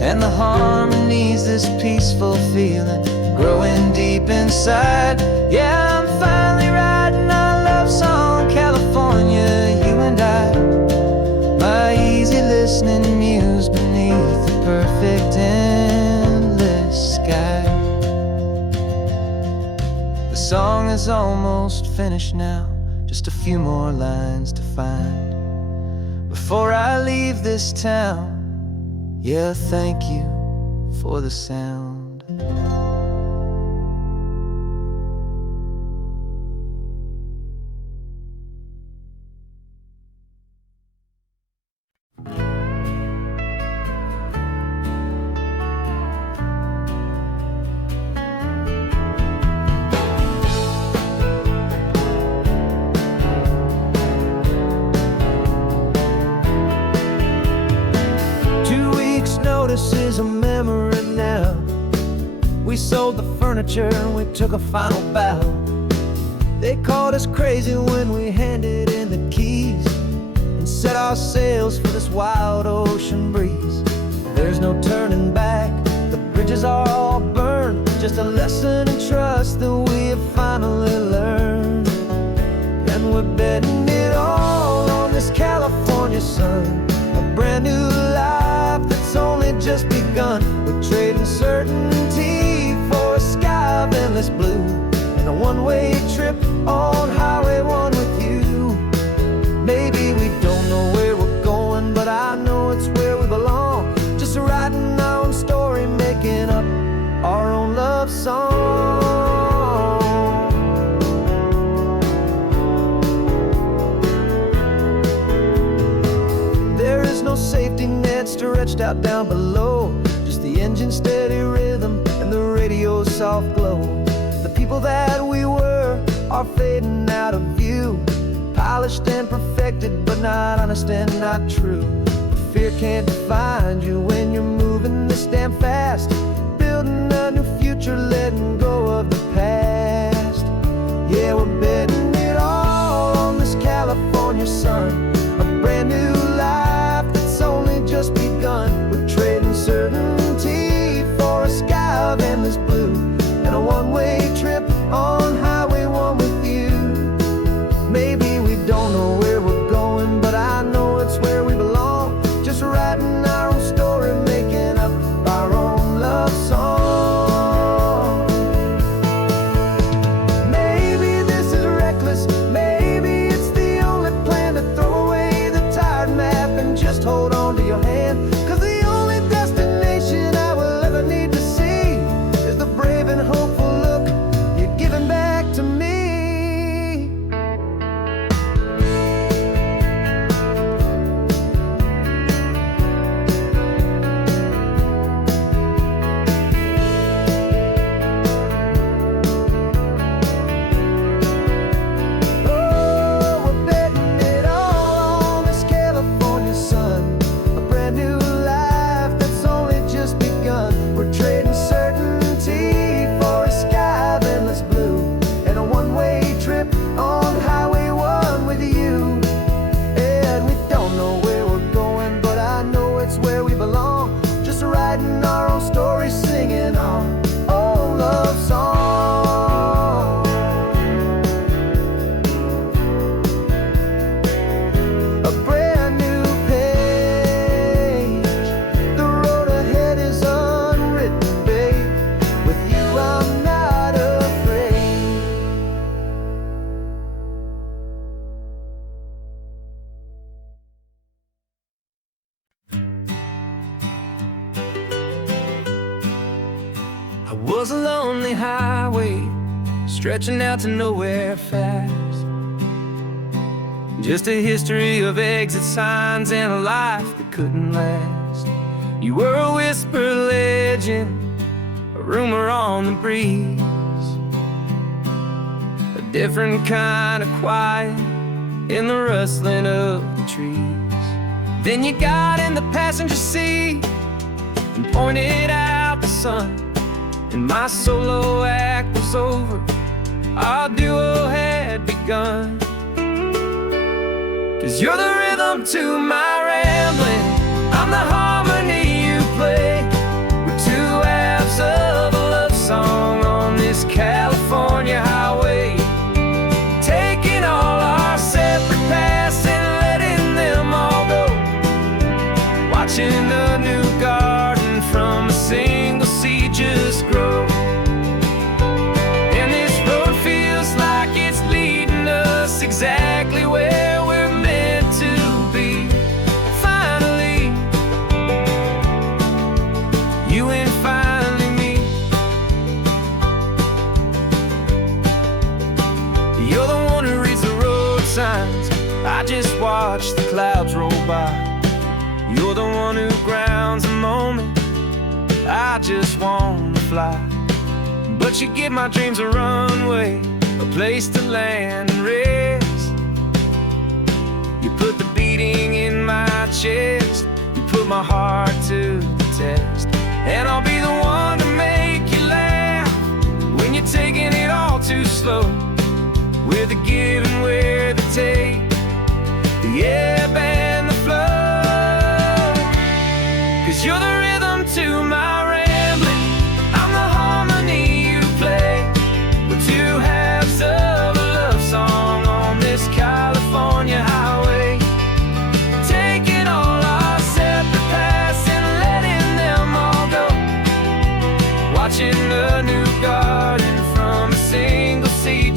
and the harmony's this peaceful feeling growing deep inside. Yeah, I'm finally writing our love song, California, you and I. My easy listening muse beneath the perfect endless sky. The song is almost finished now, just a few more lines to find before I leave this town. Yeah, thank you for the sound. Notice is a memory now. We sold the furniture and we took a final bow. They called us crazy when we handed in the keys and set our sails for this wild ocean breeze. There's no turning back, the bridges are all burned, just a lesson in trust that we have finally learned. And we're betting it all on this California sun, a brand new life that's only just begun. We're stretched out down below. Just the engine's steady rhythm and the radio's soft glow. The people that we were are fading out of view, polished and perfected, but not honest and not true. Fear can't define you when you're moving this damn fast, building a new future, letting go of the past. Yeah, we're betting it all on this California sun, a brand new life that's only just begun. We're trading certainty for a sky of endless blue, and a one-way trip on Highway 1 with you. Maybe we don't know where we're going, but I know it's where we belong. Just writing our own story, making up our own love song. Maybe this is reckless, maybe it's the only plan to throw away the tired map and just hold on to your hand. 'Cause the only destination I will ever need to see is the brave and hopeful look you're giving back to me. Singing our own love song. A brand new page, the road ahead is unwritten, babe. With you I'm not afraid. I was a lonely highway, stretching out to nowhere fast. Just a history of exit signs and a life that couldn't last. You were a whisper legend, a rumor on the breeze, a different kind of quiet in the rustling of the trees. Then you got in the passenger seat and pointed out the sun, and my solo act was over, our duo had begun. 'Cause you're the rhythm to my rambling, I'm the harmony you play. We're two halves of a love song on this California highway, taking all our separate paths and letting them all go, watching a new garden from a single seed just grow. And this road feels like it's leading us exactly where we're meant to be. Finally, you and finally me. You're the one who reads the road signs, I just watch the clouds roll by. You're the one who grounds the moment, I just wanna fly. But you give my dreams a runway, a place to land and rest. You put the beating in my chest, you put my heart to the test. And I'll be the one to make you laugh when you're taking it all too slow. We're the give and we're the take, the ebb and the flow. 'Cause you're the rhythm to my rambling, I'm the harmony you play. We're two halves of a love song on this California highway, taking all our separate paths and letting them all go, watching a new garden from a single seed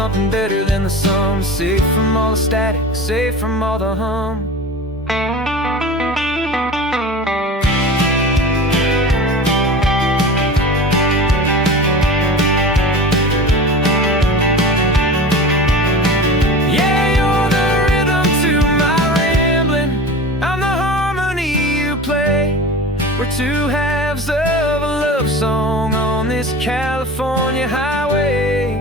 something better than the sum. Safe from all the static, safe from all the hum. We're two halves of a love song on this California highway,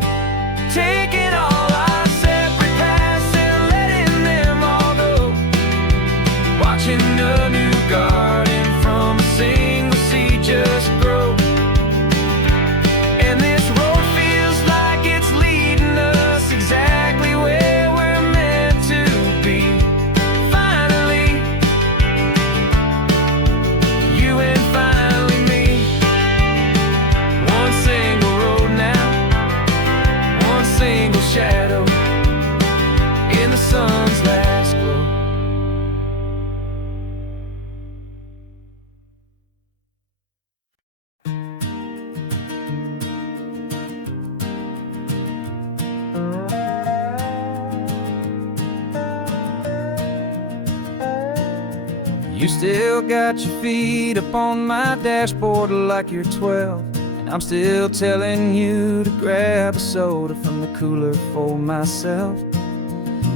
taking all our separate paths and letting them all go, watching a new garden from a single seed just grow. And this road feels like it's leading us exactly where we're meant to be. Finally, you and finally me. One single road now, one single shadow in the sun's last glow. You still got your feet up on my dashboard like you're 12, and I'm still telling you to grab a soda from the cooler for myself.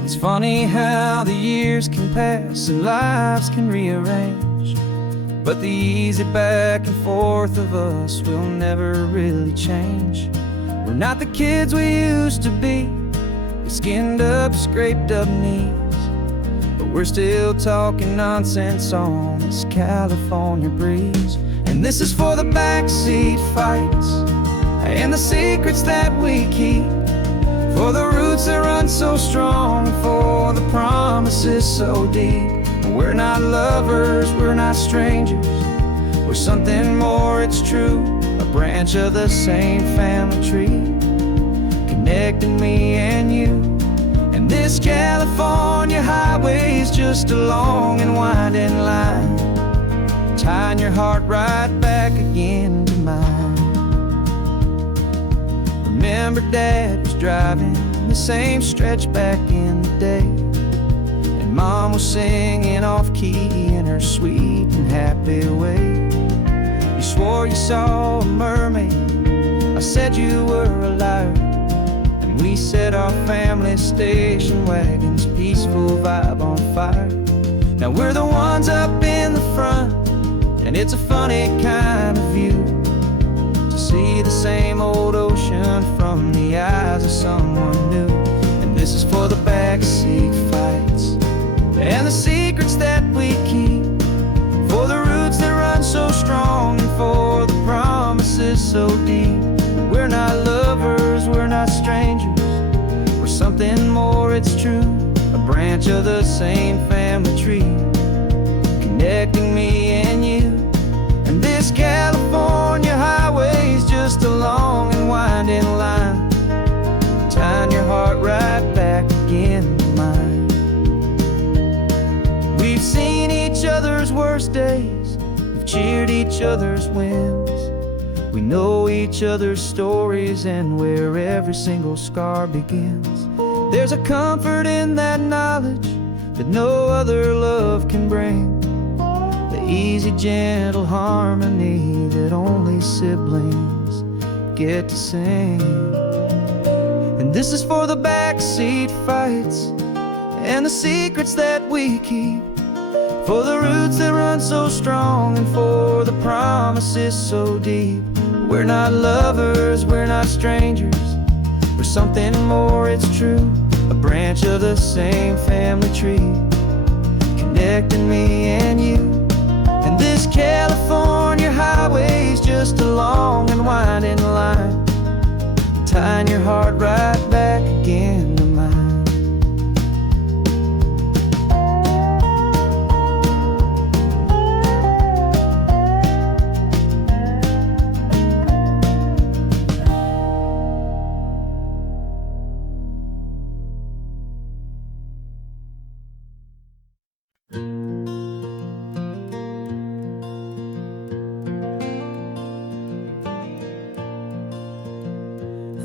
It's funny how the years can pass and lives can rearrange, but the easy back and forth of us will never really change. We're not the kids we used to be, with skinned up, scraped up knees, but we're still talking nonsense on this California breeze. And this is for the backseat fights and the secrets that we keep, for the roots that run so strong, for the promises so deep. We're not lovers, we're not strangers, we're something more, it's true. A branch of the same family tree, connecting me and you. And this California highway is just a long and winding line, tying your heart right back again to mine. Remember Dad was driving the same stretch back in the day, and Mom was singing off-key in her sweet and happy way. You swore you saw a mermaid, I said you were a liar, and we set our family station wagon's peaceful vibe on fire. Now we're the ones up in the front, and it's a funny kind of view to see the same old ocean from the eyes of someone new. And this is for the backseat fights and the secrets that we keep, for the roots that run so strong, and for the promises so deep. We're not lovers, we're not strangers, we're something more, it's true. A branch of the same family tree, connecting me and you. And this California highway is just a long and winding line, tying your heart right back again to mine. We've seen each other's worst days, we've cheered each other's wins, we know each other's stories and where every single scar begins. There's a comfort in that knowledge that no other love can bring, the easy, gentle harmony that only siblings get to sing. And this is for the backseat fights and the secrets that we keep, for the roots that run so strong, and for the promises so deep. We're not lovers, we're not strangers, we're something more, it's true. A branch of the same family tree, connecting me and you. And this California highway is just a long and winding line, tying your heart right back again to mine.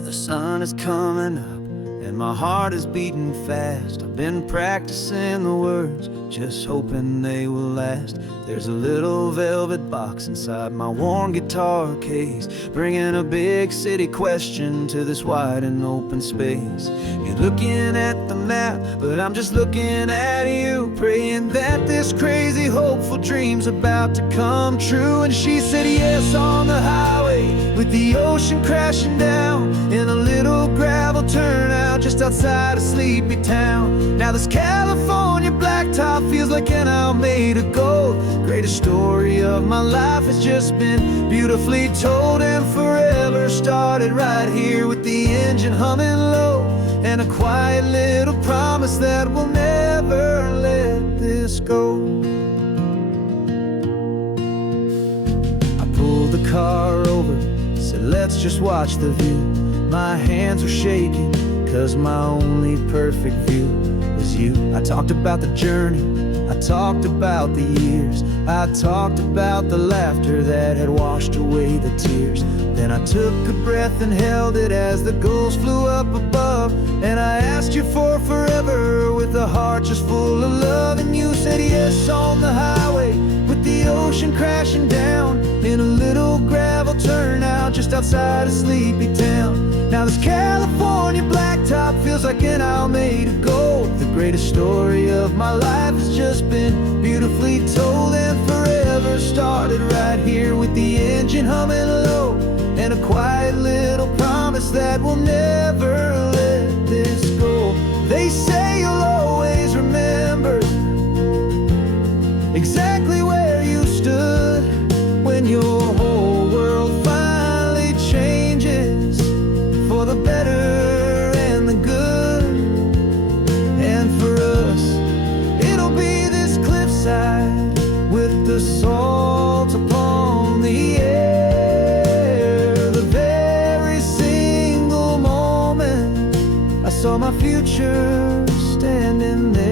The sun is coming up, my heart is beating fast. I've been practicing the words, just hoping they will last. There's a little velvet box inside my worn guitar case, bringing a big city question to this wide and open space. You're looking at the map, but I'm just looking at you, praying that this crazy hopeful dream's about to come true. And she said yes on the highway, with the ocean crashing down in a little gravel turnout just outside of Sleepy Town. Now this California blacktop feels like an owl made of gold. Greatest story of my life has just been beautifully told, and forever started right here with the engine humming low, and a quiet little promise that we'll never let this go. I pulled the car over, said let's just watch the view. My hands were shaking, cause my only perfect view was you. I talked about the journey, I talked about the years, I talked about the laughter that had washed away the tears. Then I took a breath and held it as the gulls flew up above, and I asked you for forever with a heart just full of love. And you said yes on the highway, with the ocean crashing down in a little gravel turnout just outside of Sleepy Town. Now this California blacktop feels like an owl made of gold. The greatest story of my life has just been beautifully told, and forever started right here with the engine humming low, and a quiet little promise that we'll never let this go. They say you'll always remember exactly where you stood when your whole world finally changes for the better and the good. And for us, it'll be this cliffside with the salt upon the air. The very single moment I saw my future standing there.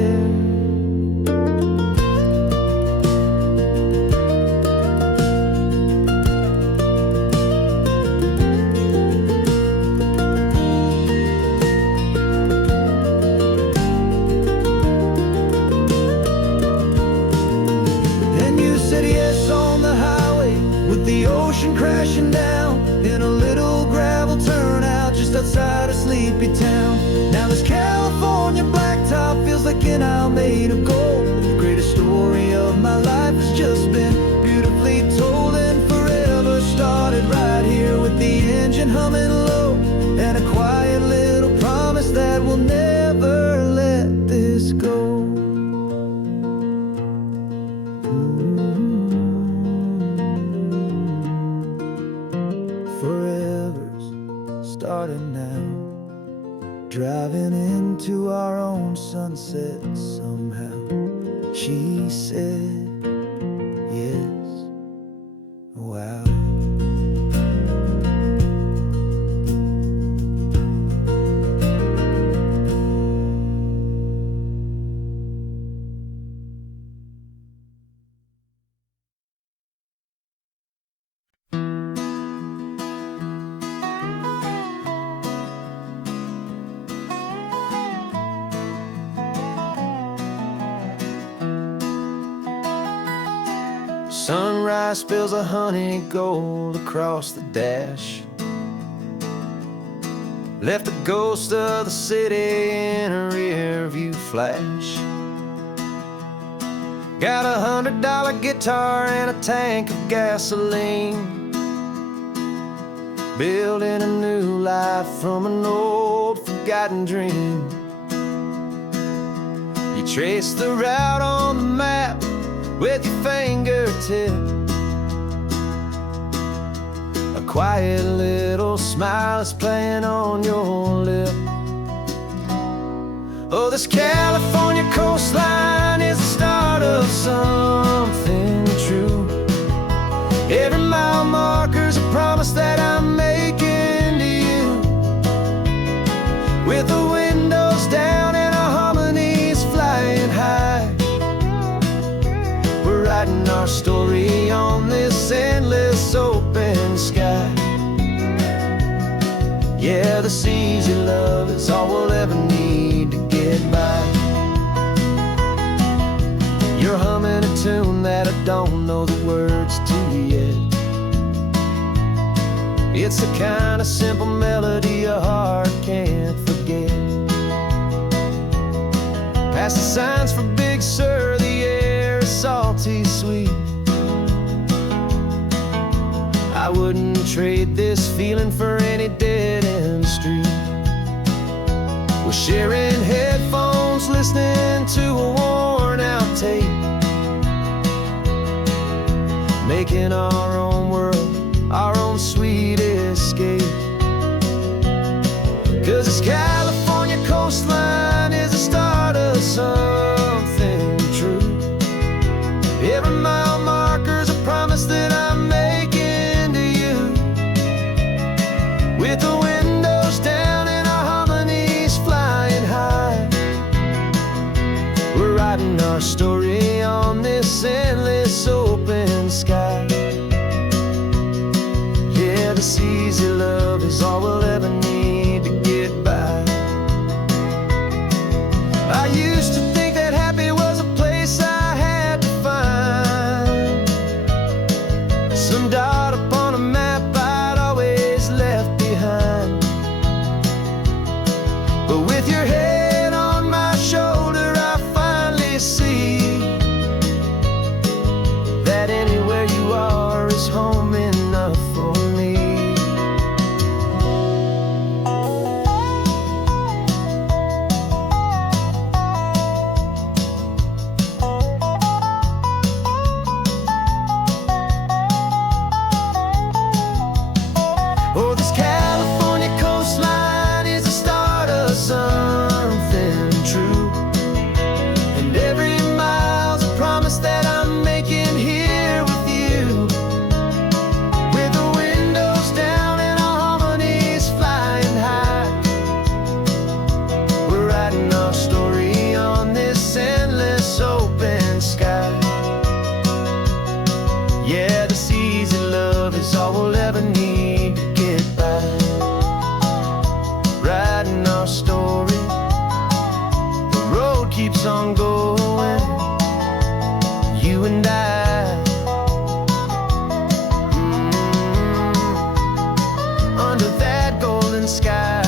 Crashing down in a little gravel turnout just outside of Sleepy Town. Now this California blacktop feels like an owl made of gold. The greatest story of my life has just been beautifully told, and forever started right here with the engine humming low, and a quiet little promise that we'll never let this go. Starting now, driving into our own sunset somehow. She said yes, wow. Sunrise spills a honey gold across the dash, left the ghost of the city in a rear view flash. Got a $100 guitar and a tank of gasoline, building a new life from an old forgotten dream. You trace the route on the map with your fingertip, a quiet little smile is playing on your lip. Oh, this California coastline is the start of something true. Every mile marker's a promise that I'm making to you, with the windows down and our harmonies flying high. We're writing our story on this endless open sky. Yeah, Yeah, this easy love is all we'll ever need to get by. You're humming a tune that I don't know the words to yet. It's the kind of simple melody a heart can't forget. Past the signs for Big Sur, the air is salty sweet. I wouldn't trade this feeling for any dead-end street. We're sharing headphones, listening to a worn-out tape, making our own world, our own sweet escape. 'Cause this California coastline is the start of something true. Every mile marker's a promise that I'm making to you. With the windows down and our harmonies flying high, we're writing our story on this endless open sky. Yeah, this easy love is all we'll ever need to get by. I used to think that happy was a place I had to find, some dot upon a map I'd always left behind. But with your head on my shoulder, I finally see that anywhere you are is home enough for me. Oh, this California coastline is the start of something true. And every mile's a promise that I'm making here with you. With the windows down and our harmonies flying high, we're writing our story on this endless open sky. Yeah, this easy love is all we'll ever need to get by. Writing our story, the road keeps on going, you and I. Under that golden sky.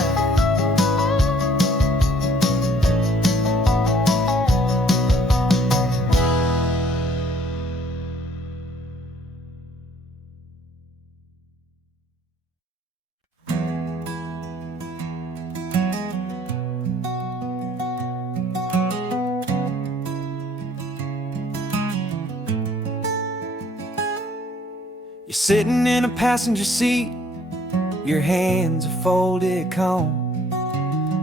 You're sitting in a passenger seat, your hands are folded calm.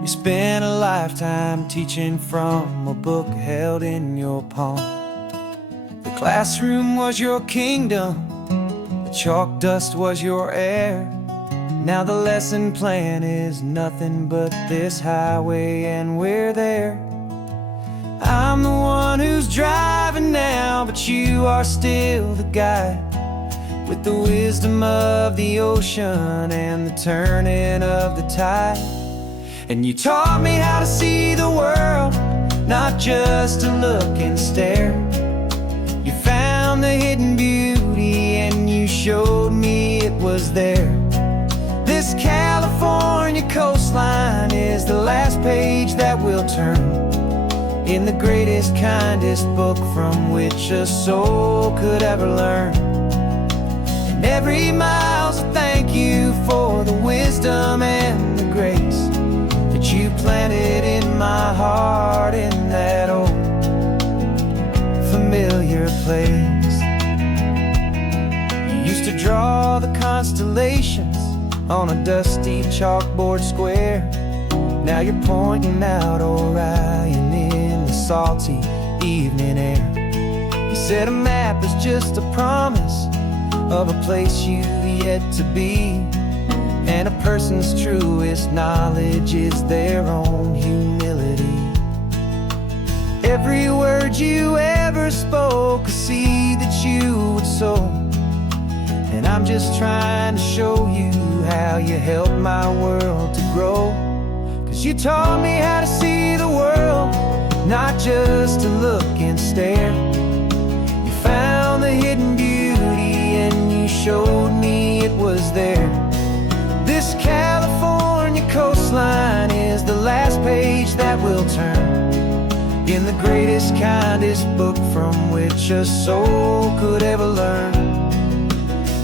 You spent a lifetime teaching from a book held in your palm. The classroom was your kingdom, the chalk dust was your air. Now the lesson plan is nothing but this highway and we're there. I'm the one who's driving now, but you are still the guide, with the wisdom of the ocean and the turning of the tide. And you taught me how to see the world, not just to look and stare. You found the hidden beauty and you showed me it was there. This California coastline is the last page that we'll turn in the greatest, kindest book from which a soul could ever learn. And every mile's a thank you for the wisdom and the grace that you planted in my heart in that old familiar place. You used to draw the constellations on a dusty chalkboard square. Now you're pointing out Orion in the salty evening air. You said a map is just a promise of a place you've yet to be, and a person's truest knowledge is their own humility. Every word you ever spoke, a seed that you would sow, and I'm just trying to show you how you helped my world to grow. 'Cause you taught me how to see the world, not just to look and stare. You found the hidden beauty and you showed me it was there. This California coastline is the last page that we'll turn in the greatest, kindest book from which a soul could ever learn.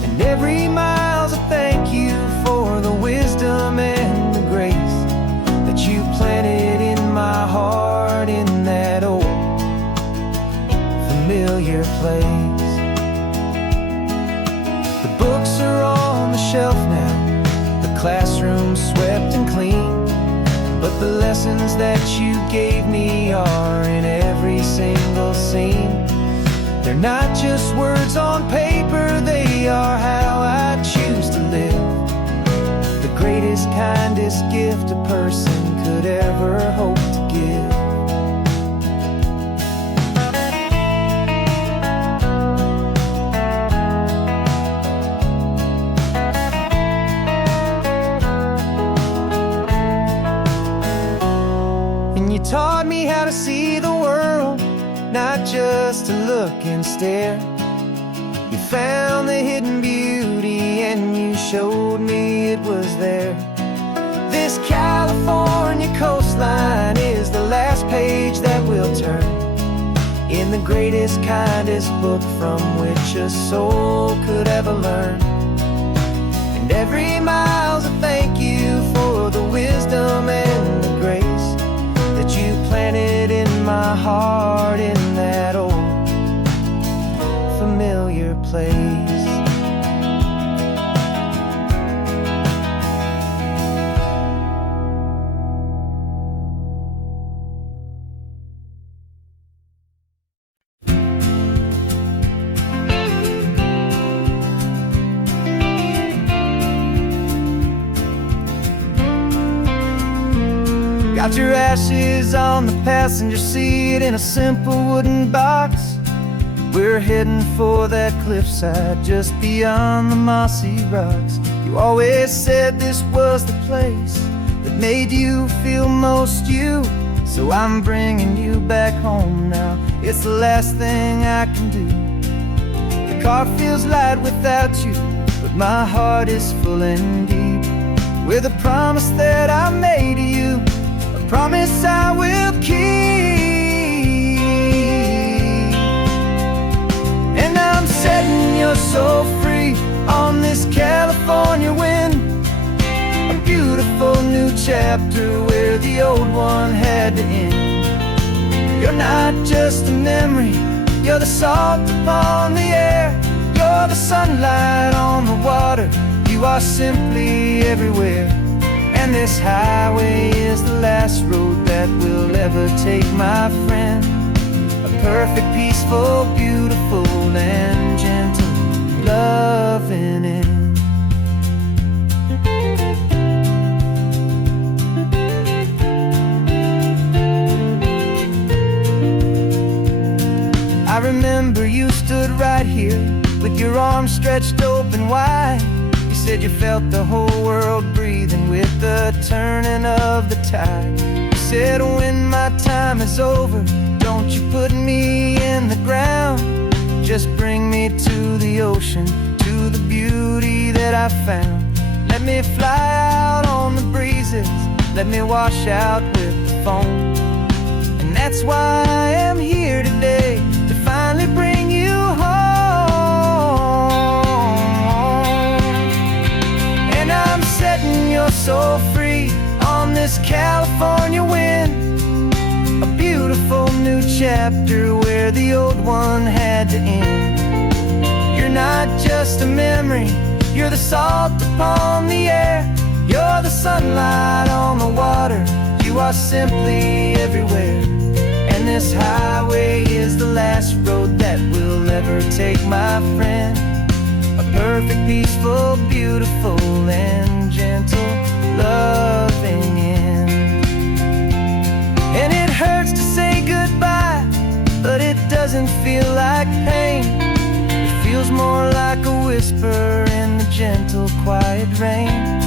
And every mile's a thank you for the wisdom and the grace that you planted in my heart in that old familiar place. The books are on the shelf now, the classroom swept and clean, but the lessons that you gave me are in every single scene. They're not just words on paper, they are how I choose to live. The greatest, kindest gift a person could ever hope to give. And you taught me how to see the world, not just to look and stare. You found the hidden beauty and you showed me it was there. This California coastline is the last page that we'll turn in the greatest, kindest book from which a soul could ever learn. And every mile's a thank you for the wisdom and the grace that you planted in my heart in that old familiar place. Got your ashes on the passenger seat in a simple wooden box. We're heading for that cliffside just beyond the mossy rocks. You always said this was the place that made you feel most you. So I'm bringing you back home now. It's the last thing I can do. The car feels light without you, but my heart is full and deep with a promise that I made to you, a promise I will keep. And I'm setting you so free on this California wind, a beautiful new chapter where the old one had to end. You're not just a memory, you're the salt upon the air, you're the sunlight on the water, you are simply everywhere. And this highway is the last road that we'll ever take, my friend. A perfect, peaceful, beautiful, and gentle loving end. I remember you stood right here with your arms stretched open wide. You said you felt the whole world breathing with the turning of the tide. You said when my time is over, don't you put me in the ground, just bring me to the ocean, to the beauty that I found. Let me fly out on the breezes, let me wash out with the foam. And that's why I am here today, to finally bring you home. And I'm setting you so free on this California wind, a beautiful new chapter where the old one had to end. You're not just a memory, you're the salt upon the air, you're the sunlight on the water, you are simply everywhere. And this highway is the last road that we'll ever take, my friend. A perfect, peaceful, beautiful, and gentle loving end. And it hurts to say goodbye, but it doesn't feel like pain. It feels more like a whisper in the gentle, quiet rain.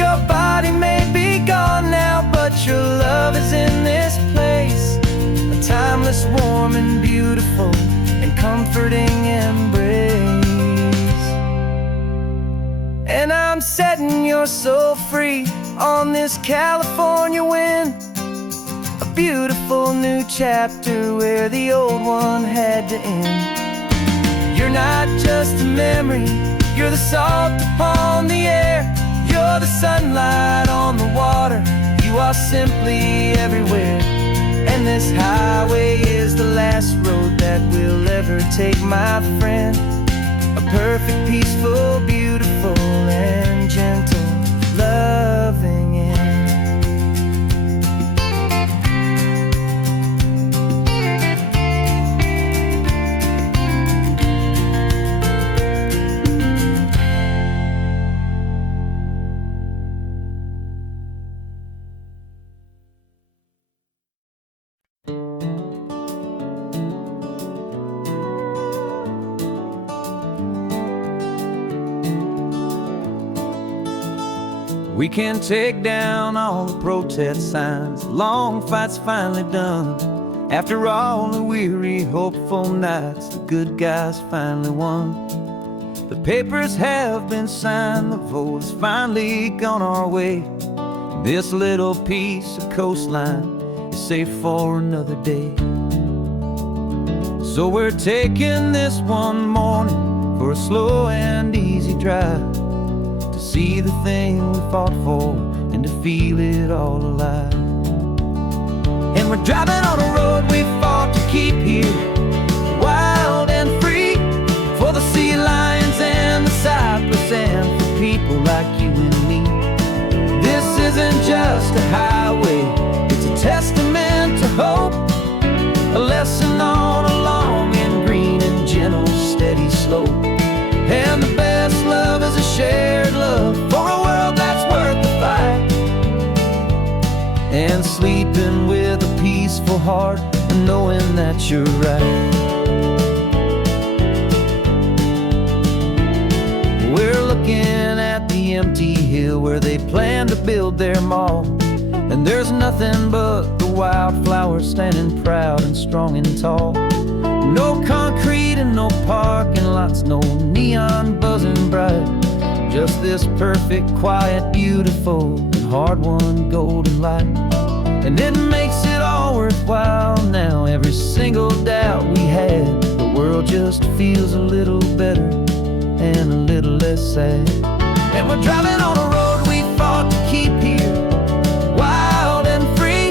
Your body may be gone now, but your love is in this place. A timeless, warm and beautiful and comforting embrace. And I'm setting your soul free on this California wind. A beautiful new chapter where the old one had to end. You're not just a memory, you're the salt upon the air. You're the sunlight on the water, you are simply everywhere. And this highway is the last road that we'll ever take, my friend. A perfect, peaceful, beautiful and gentle, loving end. We can take down all the protest signs, long fight's finally done. After all the weary, hopeful nights, the good guys finally won. The papers have been signed, the vote has finally gone our way. This little piece of coastline is safe for another day. So we're taking this one morning for a slow and easy drive, see the thing we fought for and to feel it all alive. And we're driving on a road we fought to keep here, wild and free, for the sea lions and the cypress and for people like you and me. This isn't just a highway, it's a testament to hope, a lesson on a long and green and gentle steady slope. And the best love is a shared love for a world that's worth the fight. And sleeping with a peaceful heart and knowing that you're right. We're looking at the empty hill where they plan to build their mall, and there's nothing but the wildflowers standing proud and strong and tall. No concrete and no parking lots, no neon buzzing bright, just this perfect, quiet, beautiful and hard-won golden light. And it makes it all worthwhile now. Every single doubt we had, the world just feels a little better and a little less sad. And we're driving on a road we fought to keep here, wild and free,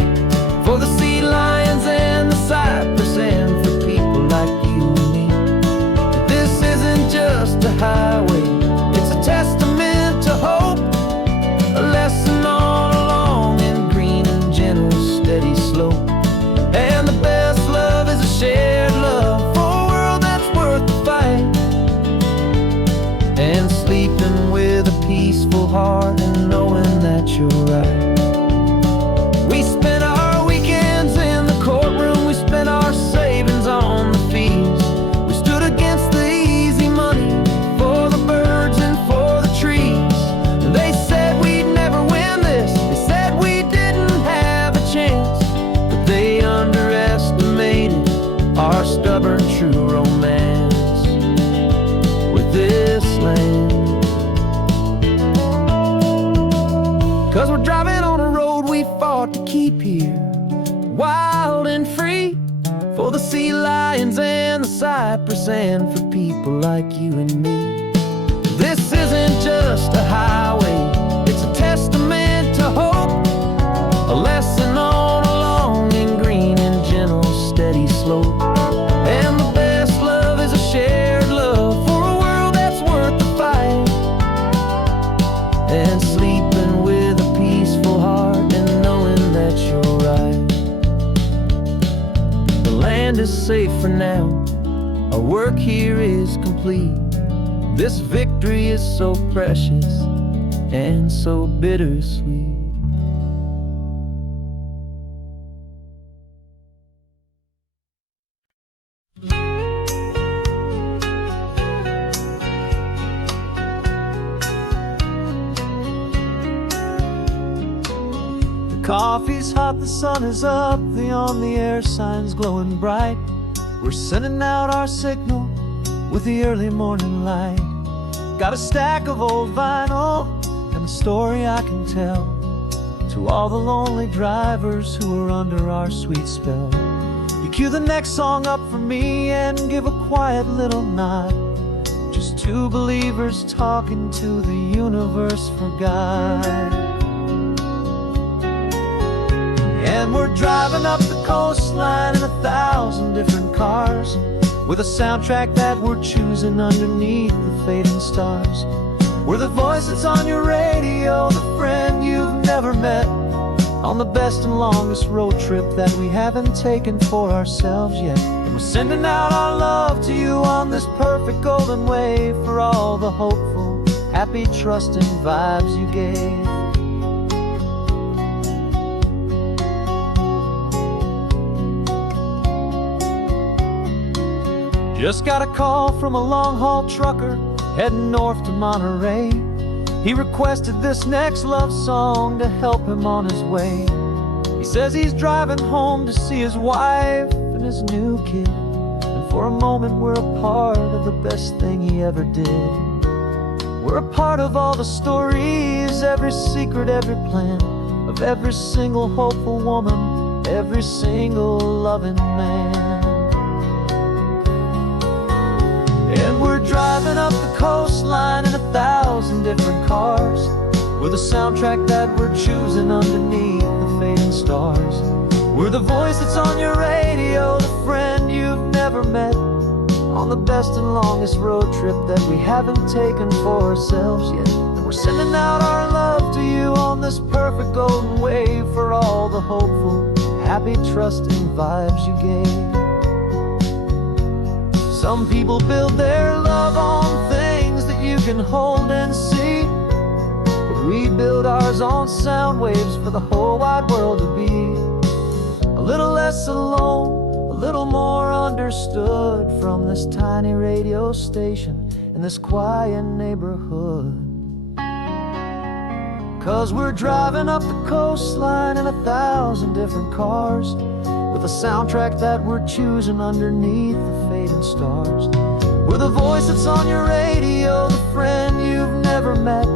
for the sea lions and the cypress and for people like you and me. This isn't just a highway, it's a testament to hope, a lesson on a long and green and gentle steady slope. And the best love is a shared love for a world that's worth the fight. And sleeping with a peaceful heart and knowing that you're right. We spent our weekends in the courtroom, we spent our savings on the fees. We stood against the easy money for the birds and for the trees. And they said we'd never win this, they said we didn't have a chance, but they underestimated our stubborn true romance with this land. 'Cause we're driving on a road we fought to keep here, wild and free, for the sea lions and the cypress and for people like you and me. This isn't just a highway, it's a testament to hope, a lesson on a long and green and gentle steady slope. And the best love is a shared love for a world that's worth the fight. And sleeping with a peaceful heart and knowing that you're right. The land is safe for now, our work here is complete. This victory is so precious and so bittersweet. Coffee's hot, the sun is up, the on-the-air sign's glowing bright. We're sending out our signal with the early morning light. Got a stack of old vinyl and a story I can tell to all the lonely drivers who are under our sweet spell. You cue the next song up for me and give a quiet little nod. Just two believers talking to the universe for God. And we're driving up the coastline in 1,000 different cars, with a soundtrack that we're choosing underneath the fading stars. We're the voice that's on your radio, the friend you've never met, on the best and longest road trip that we haven't taken for ourselves yet. And we're sending out our love to you on this perfect golden wave, for all the hopeful, happy, trusting vibes you gave. Just got a call from a long-haul trucker heading north to Monterey. He requested this next love song to help him on his way. He says he's driving home to see his wife and his new kid, and for a moment we're a part of the best thing he ever did. We're a part of all the stories, every secret, every plan, of every single hopeful woman, every single loving man. And we're driving up the coastline in 1,000 different cars, with a soundtrack that we're choosing underneath the fading stars. We're the voice that's on your radio, the friend you've never met, on the best and longest road trip that we haven't taken for ourselves yet. And we're sending out our love to you on this perfect golden wave, for all the hopeful, happy, trusting vibes you gave. Some people build their love on things that you can hold and see, but we build ours on sound waves for the whole wide world to be a little less alone, a little more understood, from this tiny radio station in this quiet neighborhood. 'Cause we're driving up the coastline in 1,000 different cars, with a soundtrack that we're choosing underneath the fading stars. We're the voice that's on your radio, the friend you've never met,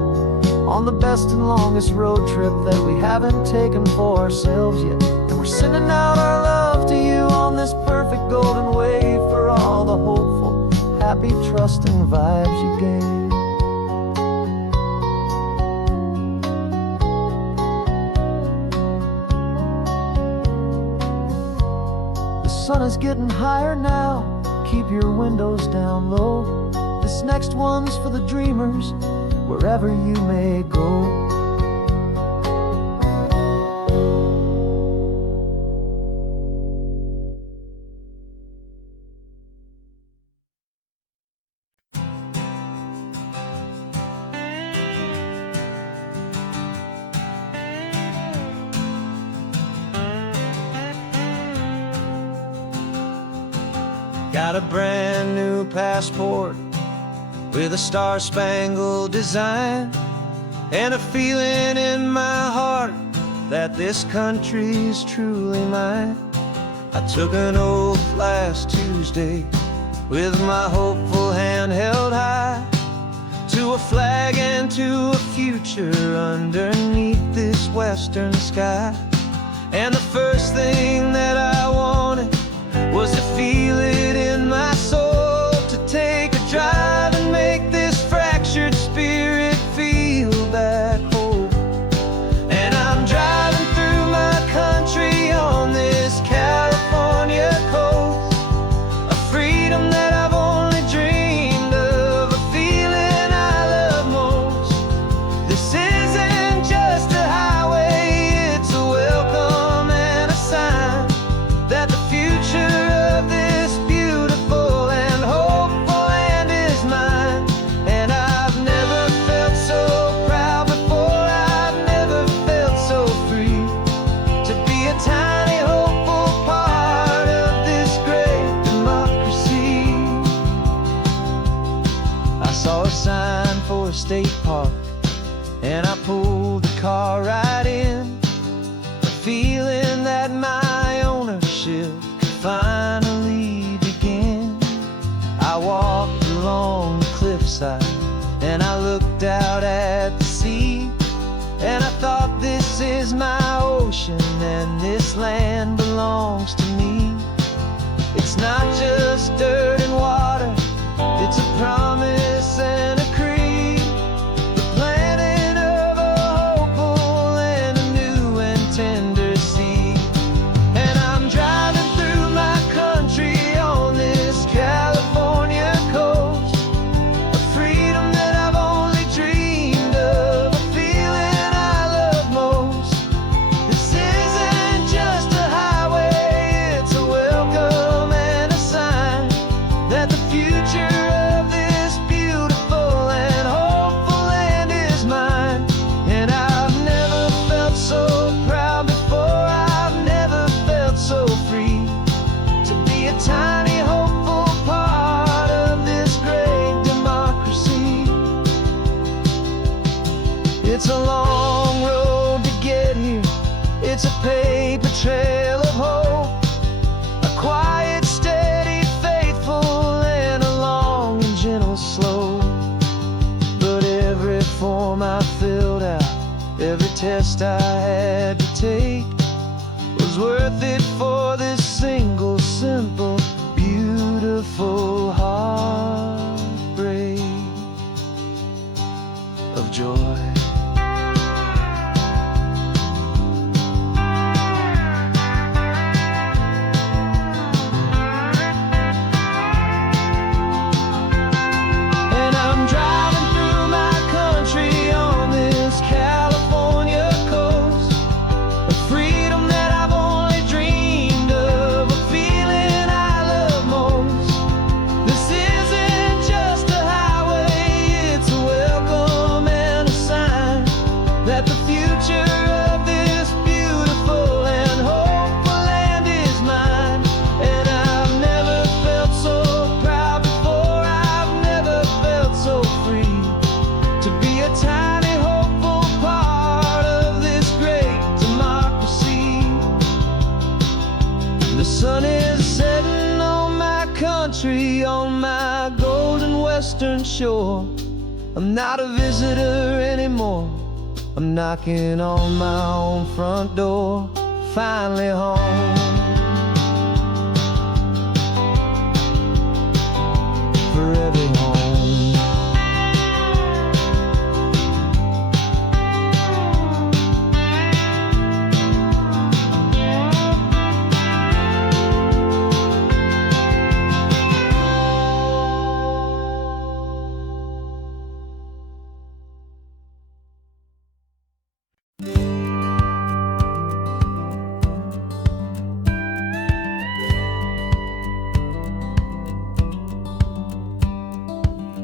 on the best and longest road trip that we haven't taken for ourselves yet. And we're sending out our love to you on this perfect golden wave, for all the hopeful, happy, trusting vibes you gave. The sun is getting higher now, keep your windows down low. This next one's for the dreamers, wherever you may go. Got a brand new passport with a star-spangled design, and a feeling in my heart that this country's truly mine. I took an oath last Tuesday with my hopeful hand held high, to a flag and to a future underneath this western sky. And the first thing that I wanted was to feel it in my soul, to take a drive and make this fractured spirit feel back home. And I'm driving through my country on this California coast, a freedom that I've only dreamed of, a feeling I love most. This isn't just a highway, it's a welcome and a sign that the future of this beautiful and hopeful land is mine. And I've never felt so proud before, I've never felt so free, to be a tiny hopeful part of this great democracy. I saw a sign for a state park, and I pulled the car right in. The along the cliffside, and I looked out at the sea, and I thought, this is my ocean, and this land belongs to me. It's not just dirt and water, it's a promise and a creed, the planting of a hopeful and a new and tender seed. And I'm driving through my country on this California coast, a freedom that I've only dreamed of, a feeling I love most. This isn't just a highway, it's a welcome and a sign that the future of this beautiful and hopeful land is mine. And I've never felt so proud before, I've never felt so free to be a tiny hopeful part of this great democracy. It's a long road to get here, it's a paper trail of hope, a quiet, steady, faithful, and a long and gentle slope. But every form I filled out, every test I had to take, was worth it for this single, simple, beautiful heartbreak of joy. And I'm driving through my country on this California coast, a freedom that I've only dreamed of, a feeling I love most. This isn't just a highway, it's a welcome and a sign that the future of this beautiful and hopeful land is mine. And I've never felt so proud before, I've never felt so free to be a tiny hopeful part of this great democracy. The sun is setting on my country, on my golden western shore. I'm not a visitor anymore, I'm knocking on my own front door, finally home. Forever home.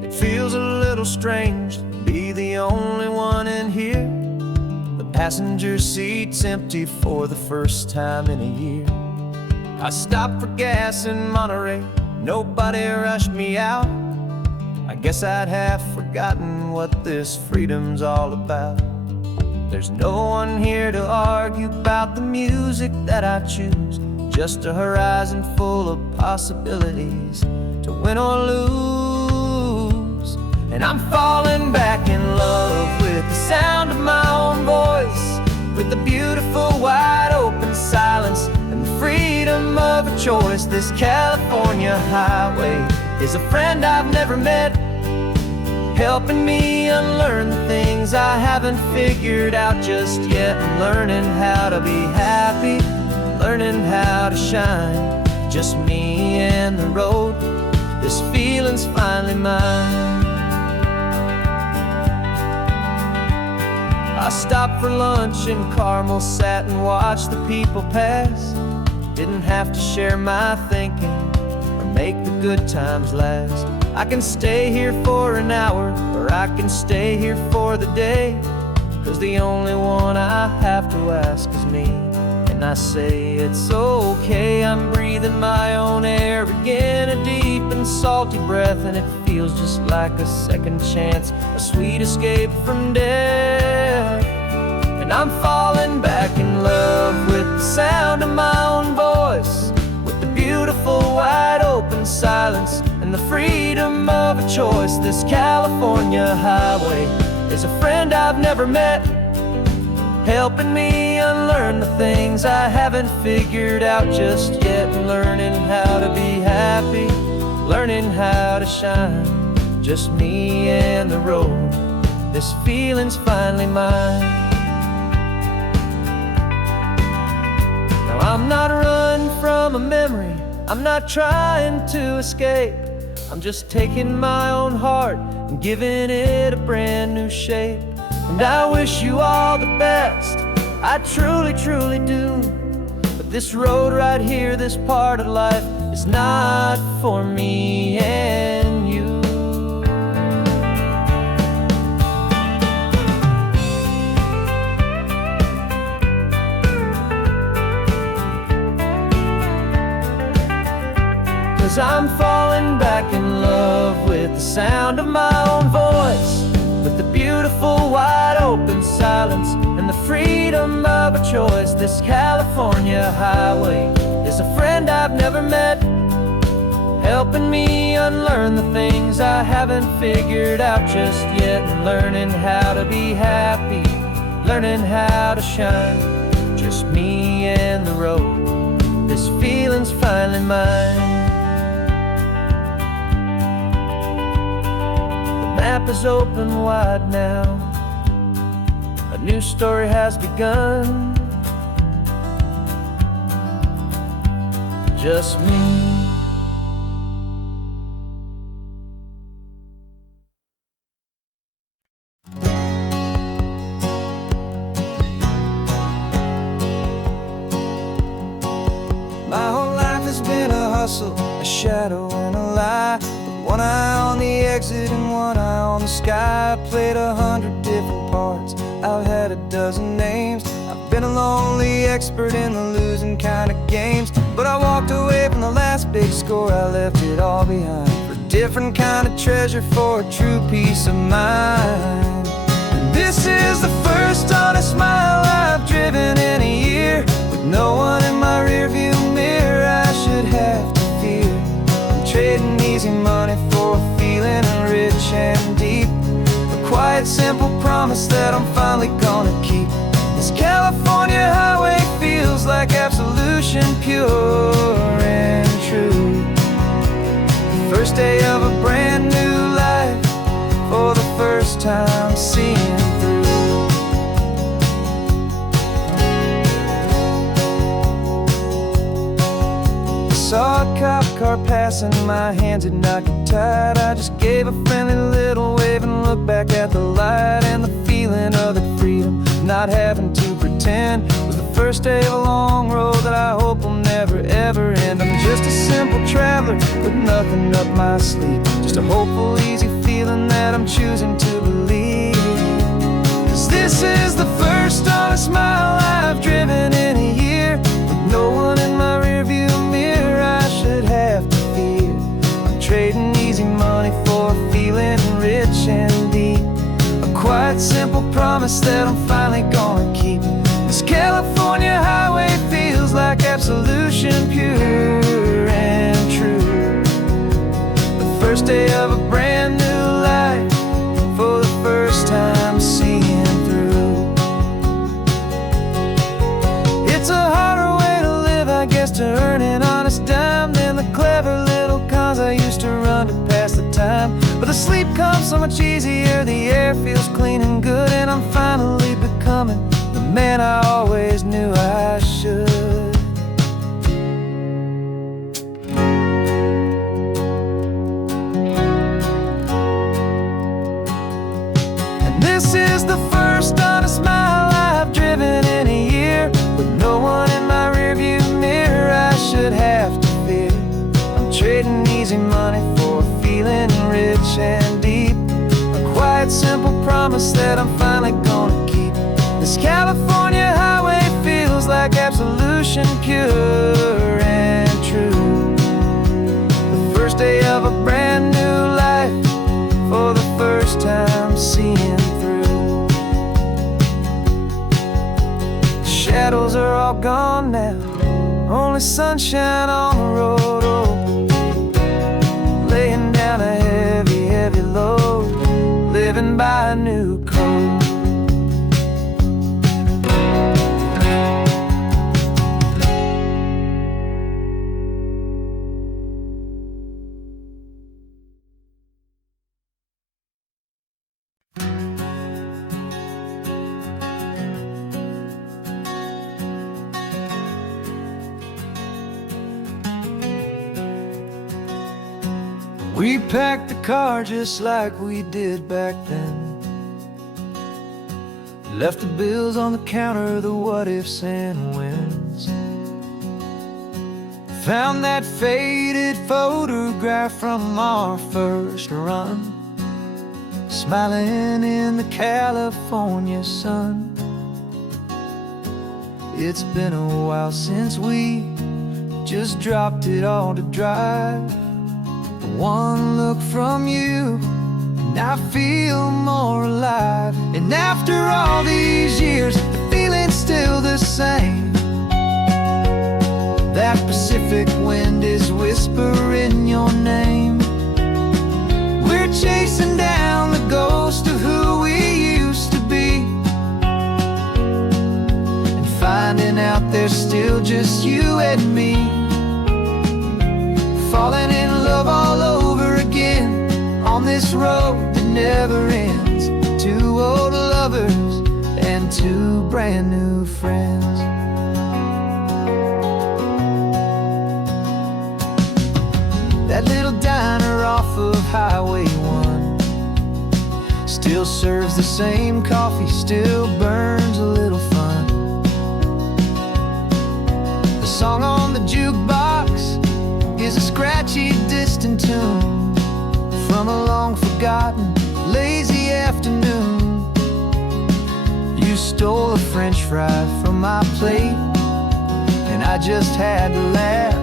It feels a little strange to be the only one in here. The passenger seat's empty for the first time in a year. I stopped for gas in Monterey, nobody rushed me out. I guess I'd have forgotten what this freedom's all about. There's no one here to argue about the music that I choose, just a horizon full of possibilities to win or lose. And I'm falling back in love with the sound of my own voice, with the beautiful wide open silence and the freedom of a choice. This California highway is a friend I've never met, helping me unlearn the things I haven't figured out just yet. I'm learning how to be happy, learning how to shine, just me and the road. This feeling's finally mine. I stopped for lunch in Carmel, sat and watched the people pass. Didn't have to share my thinking or make the good times last. I can stay here for an hour, or I can stay here for the day, 'cause the only one I have to ask is me. And I say it's okay, I'm breathing my own air again, a deep and salty breath, and it feels just like a second chance, a sweet escape from death. And I'm falling back in love with the sound of my own voice, with the beautiful wide open silence and and the freedom of a choice. This California highway is a friend I've never met, helping me unlearn the things I haven't figured out just yet. Learning how to be happy, learning how to shine, just me and the road. This feeling's finally mine. Now I'm not running from a memory, I'm not trying to escape. I'm just taking my own heart and giving it a brand new shape. And I wish you all the best, I truly, truly do. But this road right here, this part of life, is not for me and you. Cause I'm falling back in love with the sound of my own voice, with the beautiful wide open silence and the freedom of a choice. This California highway is a friend I've never met, helping me unlearn the things I haven't figured out just yet. And learning how to be happy, learning how to shine, just me and the road. This feeling's finally mine. The map is open wide now, a new story has begun. Just me. My whole life has been a hustle, a shadow and a lie, with one eye on the exit and one eye on the sky. I played 100 different parts, I've had a dozen names. I've been a lonely expert in the losing kind of games, but I walked away from the last big score, I left it all behind for a different kind of treasure, for a true peace of mind. And this is the first honest mile I've driven in a year, with no one in my rearview mirror I should have to fear. I'm trading easy money for a feeling rich and deep, a quiet simple promise that I'm finally gonna keep. This California highway feels like absolution, pure and true. The first day of a brand new life, for the first time seeing through. Saw a cop car passing, my hands had not got tied. I just gave a friendly little wave and looked back at the light. And the feeling of the freedom, not having to pretend, was the first day of a long road that I hope will never ever end. I'm just a simple traveler with nothing up my sleeve, just a hopeful easy feeling that I'm choosing to believe. Cause this is the first honest mile I've driven in a year, with no one in my rearview mirror I should have to fear. I'm trading easy money for a feeling rich and deep, a quiet simple promise that I'm finally gonna keep. This California highway feels like absolution, pure and true. The first day of a brand new life, for the first time seeing through. It's a harder way to live, I guess, to earn an honest dime than the clever little cons I used to run to pass the time. But the sleep comes so much easier, the air feels clean and good, and I'm finally becoming the man I always knew I should. And this is the first honest mile I've driven in a year, with no one in my rearview mirror I should have to fear. I'm trading easy money for a feeling rich and deep, a quiet simple promise that I'm finally gonna keep. This California highway feels like absolution, pure and true. The first day of a brand new life, for the first time seeing through. The shadows are all gone now, only sunshine on the road, oh, laying We packed the car just like we did back then. Left the bills on the counter, the what ifs and whens. Found that faded photograph from our first run, smiling in the California sun. It's been a while since we just dropped it all to drive. One look from you and I feel more alive. And after all these years, the feeling's still the same. That Pacific wind is whispering your name. We're chasing down the ghost of who we used to be, and finding out there's still just you and me. Falling in love all over again on this road that never ends. Two old lovers and two brand new friends. That little diner off of Highway 1 still serves the same coffee, still burns a little fun. The song on the jukebox is a scratchy, distant tune from a long-forgotten, lazy afternoon. You stole a French fry from my plate, and I just had to laugh,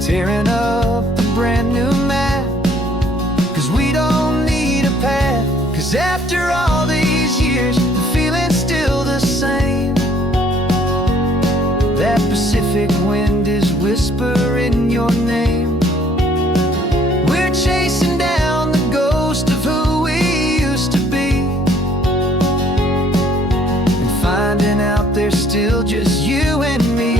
tearing up a brand new map. 'Cause we don't need a path, 'cause after all these years, the feeling's still the same. That Pacific wind is whispering your name. We're chasing down the ghost of who we used to be, and finding out there's still just you and me.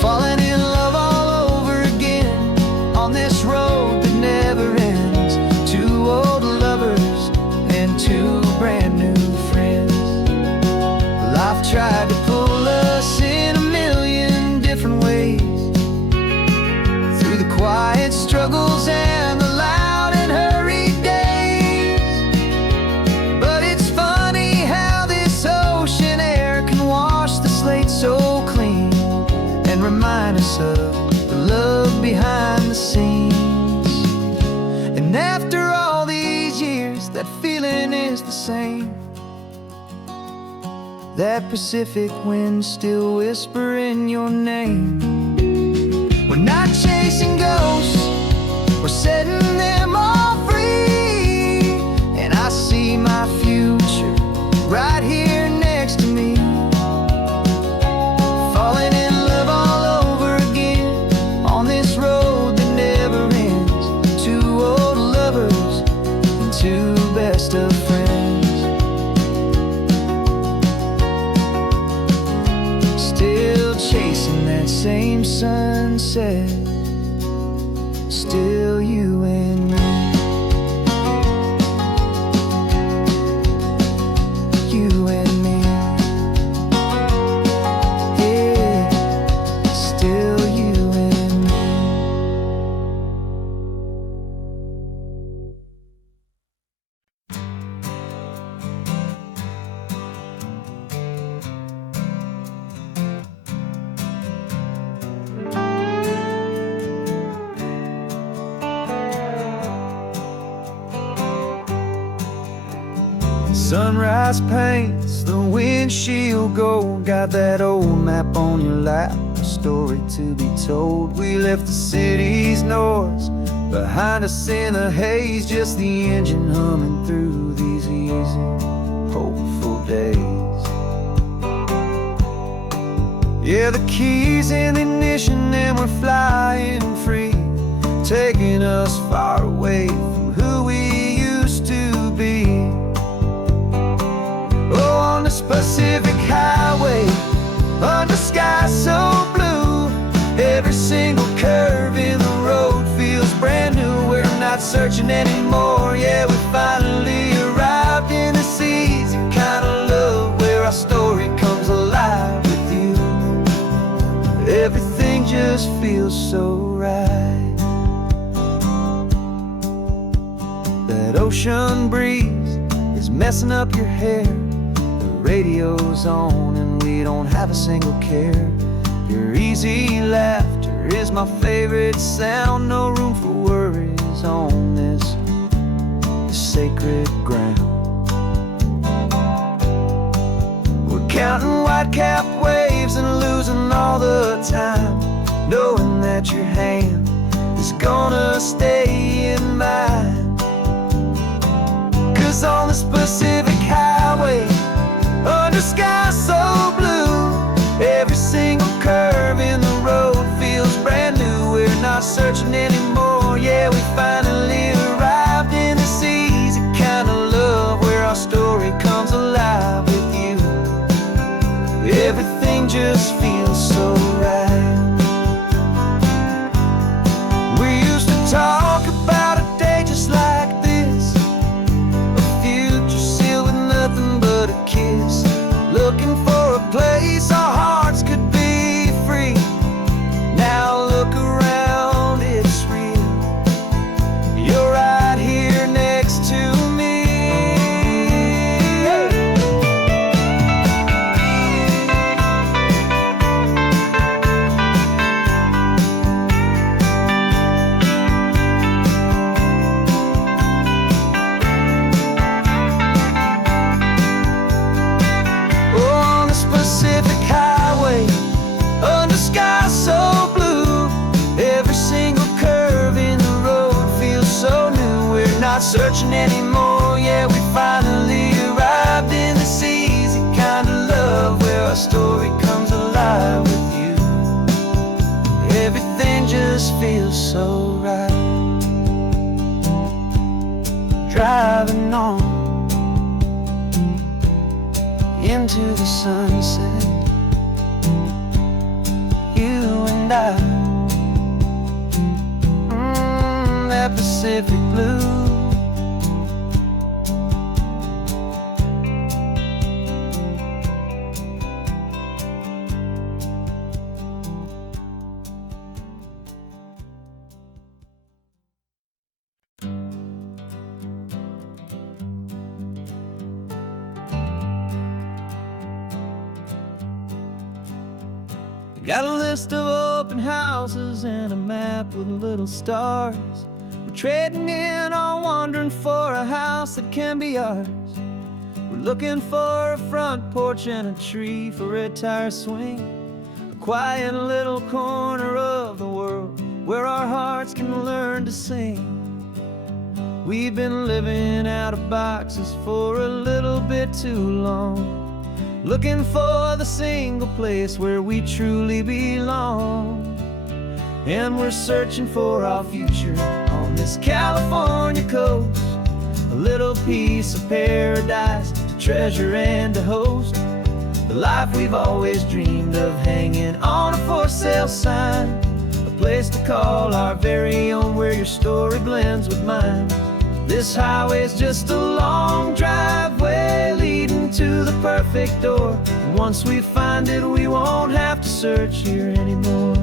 Falling in love all over again on this road that never ends. Two old lovers and two brand new friends. Life tried to pull us in a million different ways, through the quiet struggles and the loud and hurried days. But it's funny how this ocean air can wash the slate so clean, and remind us of the love behind the scenes. And after all these years, that feeling is the same. That Pacific wind still whispering your name. We're not chasing ghosts, we're setting them all free. And I see my future right here next to me. Falling in love all over again on this road that never ends. Two old lovers and two best of friends. Still chasing that same sunset, still you and me. You and me. Yeah, still you and me. Sunrise paints the windshield gold. Got that old map on your lap, a story to be told. We left the city's noise behind us in the haze, just the engine humming through these easy, hopeful days. Yeah, the keys in the ignition and we're flying free, taking us far away from who we used to be. Oh, on this Pacific highway, under sky so blue, every single curve in the road feels brand new. We're not searching anymore, yeah, we finally arrived in this easy kind of love, where our story comes alive with you. Everything just feels so right. That ocean breeze is messing up your hair. The radio's on and we don't have a single care. Your easy laughter is my favorite sound. No room for worries on this sacred ground. We're counting white-cap waves and losing all the time, knowing that your hand is gonna stay in mine. 'Cause on this Pacific highway, under sky so blue, every single curve in the road feels brand new. We're not searching anymore, yeah, we finally arrived in this easy kind of love where our story comes alive with you. Everything just feels so right. We used to talk about a day just like this, a future sealed with nothing but a kiss, looking for a place our hearts could be free. Now look around, it's real. You're right here next to me. On this Pacific highway, under sky so blue, every single curve in the road feels so new. We're not searching anymore, yeah, we finally arrived in this easy kind of love where our story comes alive with you. Everything just feels so right. Driving on into the sunset, you and I, that Pacific blue. Got a list of open houses and a map with little stars. We're trading in or wandering for a house that can be ours. We're looking for a front porch and a tree for a tire swing, a quiet little corner of the world where our hearts can learn to sing. We've been living out of boxes for a little bit too long, looking for the single place where we truly belong. And we're searching for our future on this California coast, a little piece of paradise to treasure and to host, the life we've always dreamed of, hanging on a for sale sign, a place to call our very own where your story blends with mine. This highway's just a long driveway leading to the perfect door, and once we find it we won't have to search here anymore.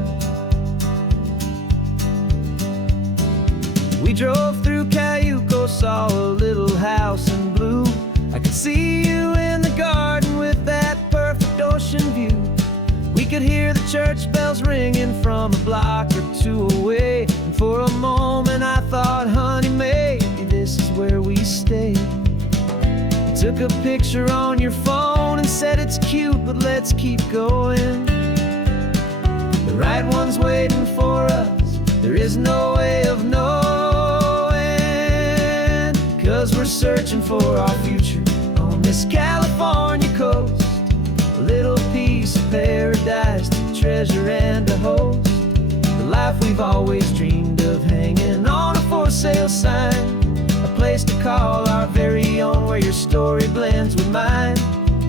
We drove through Cayuco, saw a little house in blue. I could see you in the garden with that perfect ocean view. We could hear the church bells ringing from a block or two away, and for a moment I thought, honey, maybe this is where we stay. You took a picture on your phone and said it's cute, but let's keep going. The right one's waiting for us, there is no way of knowing, 'cause we're searching for our future on this California coast, a little piece of paradise to treasure and to host, the life we've always dreamed of, hanging on a for sale sign, a place to call our very own where your story blends with mine.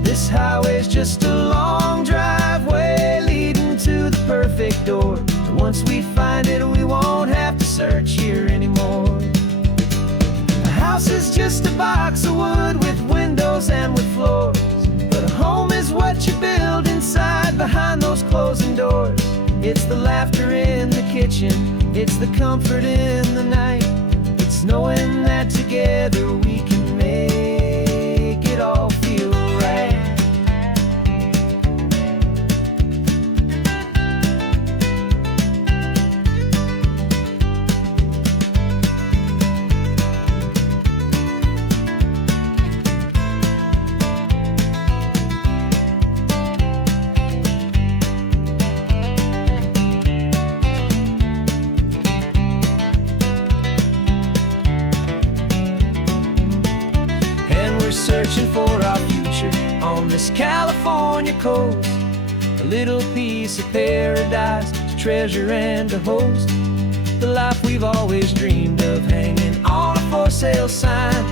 This highway's just a long driveway leading to the perfect door, and once we find it we won't have to search here anymore. A house is just a box of wood with windows and with floors, but a home is what you build inside behind those closing doors. It's the laughter in the kitchen, it's the comfort in the night, it's knowing that together searching for our future on this California coast. A little piece of paradise to treasure and to host. The life we've always dreamed of, hanging on a for sale sign.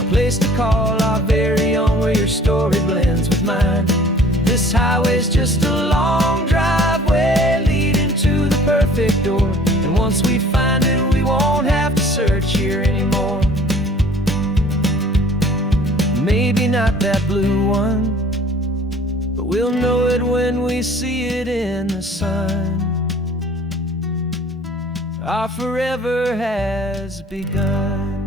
A place to call our very own, where your story blends with mine. This highway's just a long driveway leading to the perfect door. And once we find it, we won't have to search here anymore. Maybe not that blue one, but we'll know it when we see it in the sun. Our forever has begun.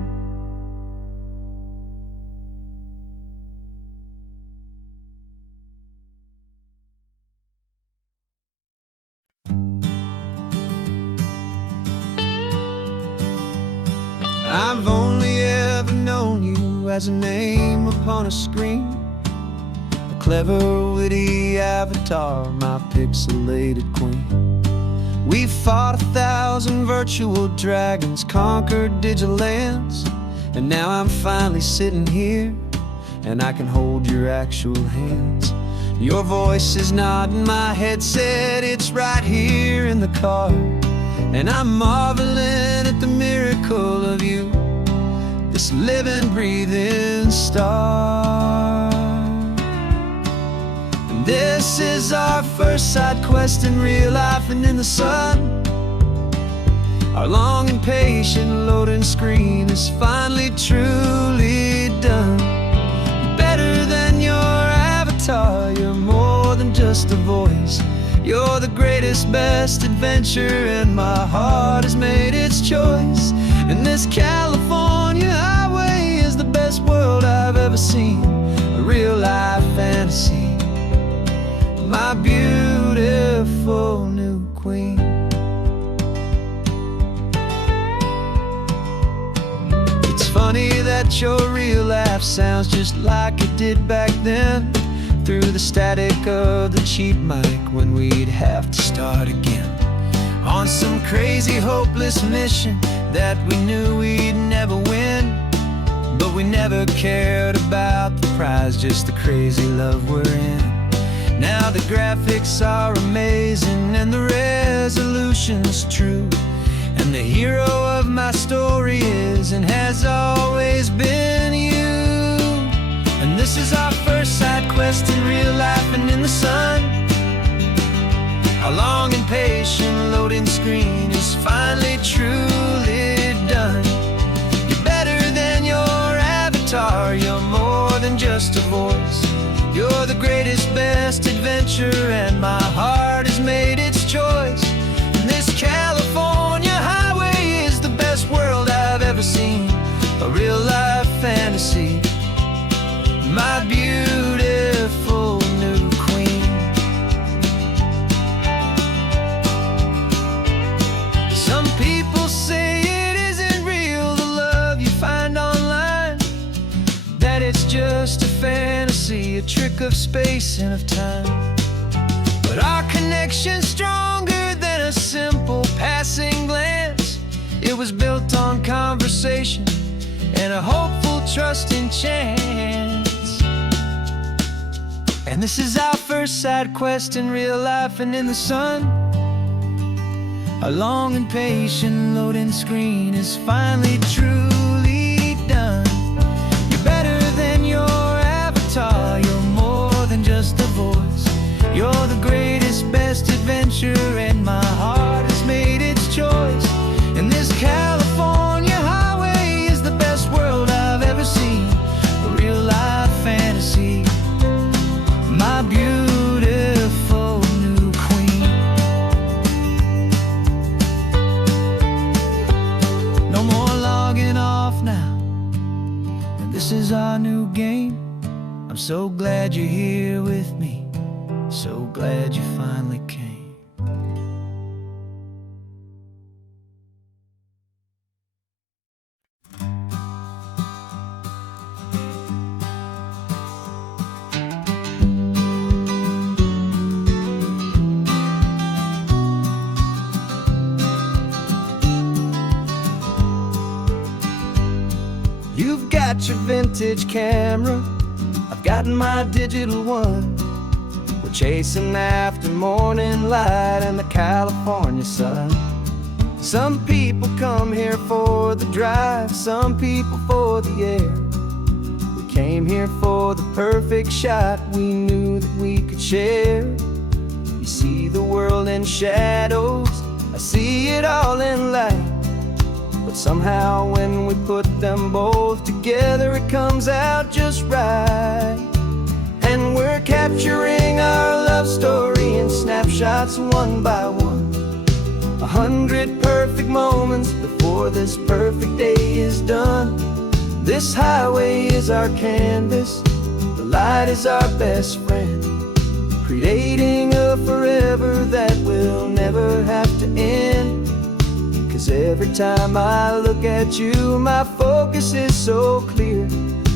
I've only ever known you as a name upon a screen, a clever, witty avatar, my pixelated queen. We fought 1,000 virtual dragons, conquered digital lands, and now I'm finally sitting here, and I can hold your actual hands. Your voice is not in my headset, it's right here in the car. And I'm marveling at the miracle of you, this living, breathing star. And this is our first side quest in real life and in the sun. Our long and patient loading screen is finally truly done. Better than your avatar, you're more than just a voice. You're the greatest, best adventure, and my heart has made its choice. And this California highway is the best world I've ever seen, a real life fantasy, my beautiful new queen. It's funny that your real life sounds just like it did back then, through the static of the cheap mic when we'd have to start again on some crazy hopeless mission that we knew we'd never win. But we never cared about the prize, just the crazy love we're in. Now the graphics are amazing and the resolution's true, and the hero of my story is and has always been you. And this is our first side quest in real life and in the sun. Our long and patient loading screen is finally truly done. You're better than your avatar, you're more than just a voice. You're the greatest, best adventure, and my heart has made its choice. And this California highway is the best world I've ever seen, a real life fantasy, my beautiful new queen. Some people say it isn't real, the love you find online, that it's just a fantasy, a trick of space and of time. But our connection's stronger than a simple passing glance. It was built on conversation and a hopeful, trusting chance. And this is our first side quest in real life and in the sun. Our long and patient loading screen is finally truly done. You're better than your avatar, you're more than just a voice. You're the greatest, best adventure, and my heart has made its choice. And this California highway is the best world I've ever seen, a real life fantasy, my beautiful new queen. No more logging off now, and this is our new game. I'm so glad you're here with me, so glad you finally came. You've got your vintage camera, I've got my digital one. We're chasing after morning light and the California sun. Some people come here for the drive, some people for the air. We came here for the perfect shot we knew that we could share. You see the world in shadows, I see it all in light. But somehow when we put them both together, it comes out just right. And we're capturing our love story in snapshots one by one. 100 perfect moments before this perfect day is done. This highway is our canvas, the light is our best friend, creating a forever that will never have to end. 'Cause every time I look at you, my focus is so clear.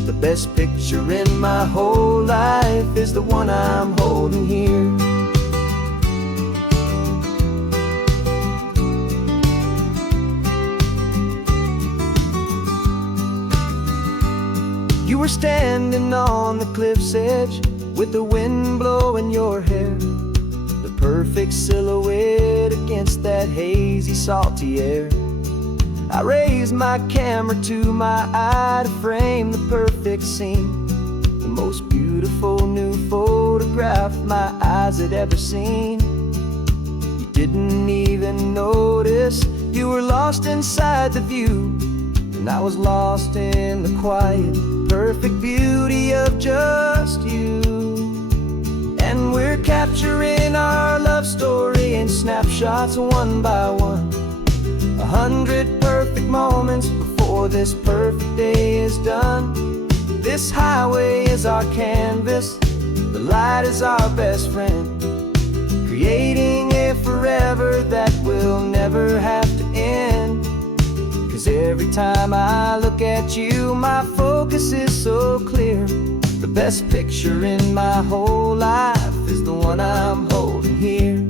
The best picture in my whole life is the one I'm holding here. You were standing on the cliff's edge with the wind blowing your hair, the perfect silhouette against that hazy, salty air. I raised my camera to my eye to frame the perfect scene, the most beautiful new photograph my eyes had ever seen. You didn't even notice you were lost inside the view, and I was lost in the quiet, perfect beauty of just you. And we're capturing our love story in snapshots one by one. 100 perfect moments before this perfect day is done. This highway is our canvas, the light is our best friend, creating a forever that will never have to end. 'Cause every time I look at you, my focus is so clear. The best picture in my whole life is the one I'm holding here.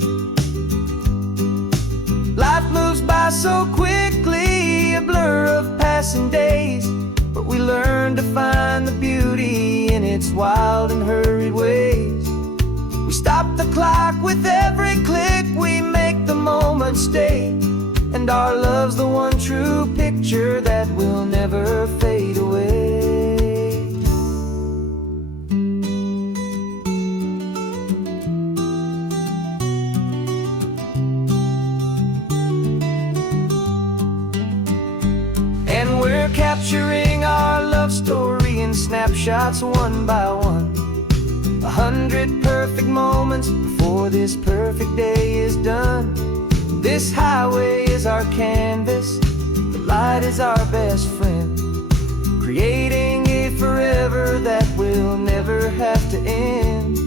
Life moves by so quickly, a blur of passing days, but we learn to find the beauty in its wild and hurried ways. We stop the clock with every click, we make the moment stay, and our love's the one true picture that will never fade away. And we're capturing our love story in snapshots one by one. 100 perfect moments before this perfect day is done. This highway is our canvas, the light is our best friend, creating a forever that will never have to end.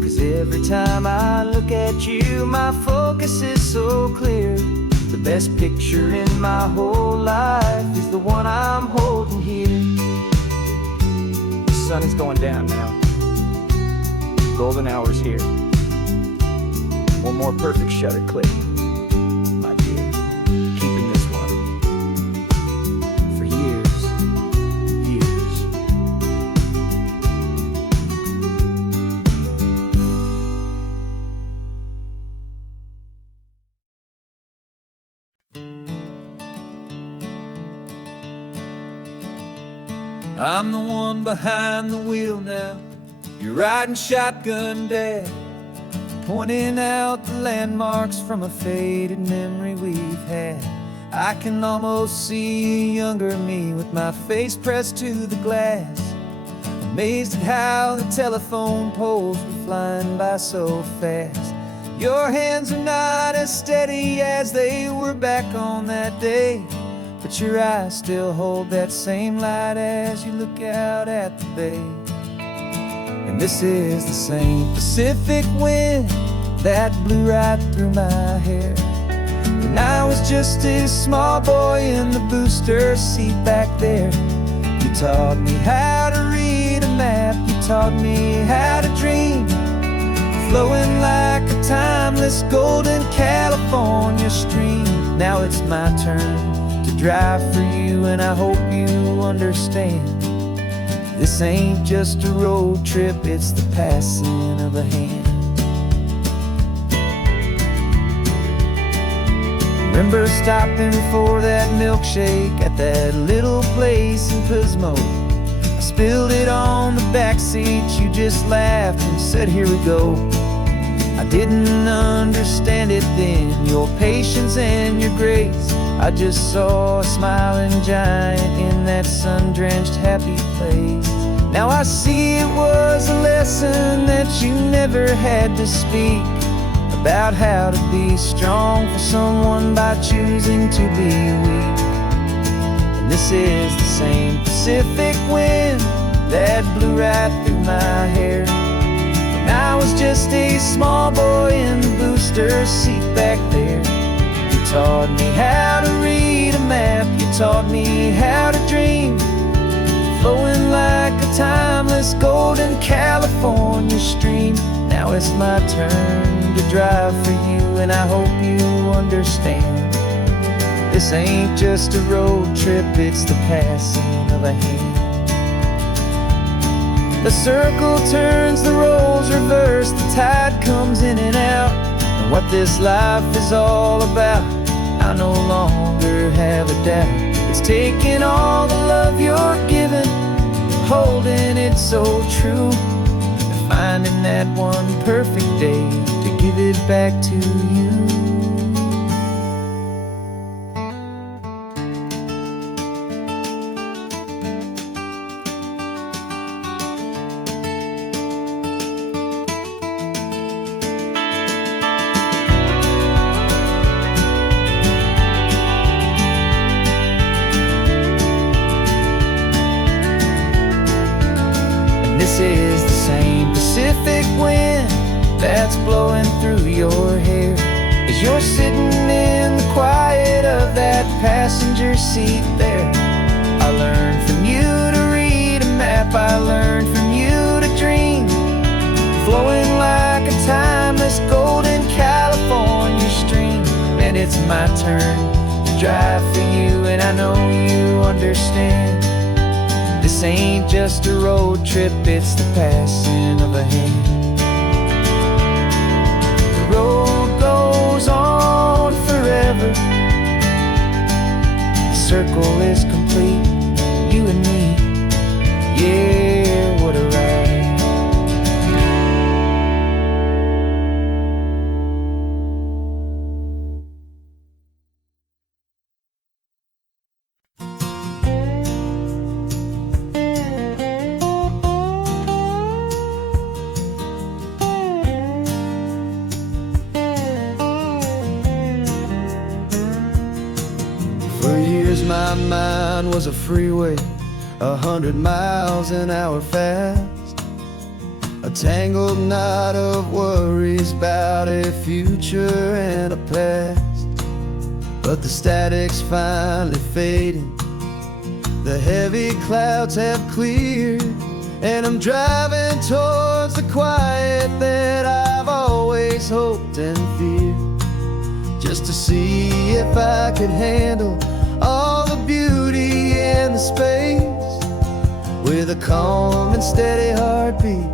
'Cause every time I look at you, my focus is so clear. The best picture in my whole life is the one I'm holding here. The sun is going down now. Golden hour's here. One more perfect shutter click. Keeping this one for years, years. I'm the one behind the wheel now. You're riding shotgun, Dad, pointing out the landmarks from a faded memory we've had. I can almost see a younger me with my face pressed to the glass, amazed at how the telephone poles were flying by so fast. Your hands are not as steady as they were back on that day, but your eyes still hold that same light as you look out at the bay. And this is the same Pacific wind that blew right through my hair when I was just a small boy in the booster seat back there. You taught me how to read a map, you taught me how to dream, flowing like a timeless golden California stream. Now it's my turn to drive for you, and I hope you understand. This ain't just a road trip, it's the passing of a hand. Remember stopping for that milkshake at that little place in Pismo. I spilled it on the back seat, you just laughed and said, "Here we go." I didn't understand it then, your patience and your grace. I just saw a smiling giant in that sun-drenched happy place. Now I see it was a lesson that you never had to speak, about how to be strong for someone by choosing to be weak. And this is the same Pacific wind that blew right through my hair when I was just a small boy in the booster seat back there. You taught me how to read a map, you taught me how to dream, flowing like a timeless golden California stream. Now it's my turn to drive for you, and I hope you understand. This ain't just a road trip, it's the passing of a hand. The circle turns, the roles reverse, the tide comes in and out. And what this life is all about, I no longer have a doubt. It's taking all the love you're giving, holding it so true, and finding that one perfect day to give it back to you. This is the same Pacific wind that's blowing through your hair as you're sitting in the quiet of that passenger seat there. I learned from you to read a map, I learned from you to dream, flowing like a timeless golden California stream. And it's my turn to drive for you, and I know you understand. This ain't just a road trip, it's the passing of a hand. The road goes on forever, the circle is complete, you and me, yeah, what a ride. For years my mind was a freeway, 100 miles an hour fast, a tangled knot of worries about a future and a past. But the static's finally fading, the heavy clouds have cleared, and I'm driving towards the quiet that I've always hoped and feared, just to see if I could handle all the beauty and the space, with a calm and steady heartbeat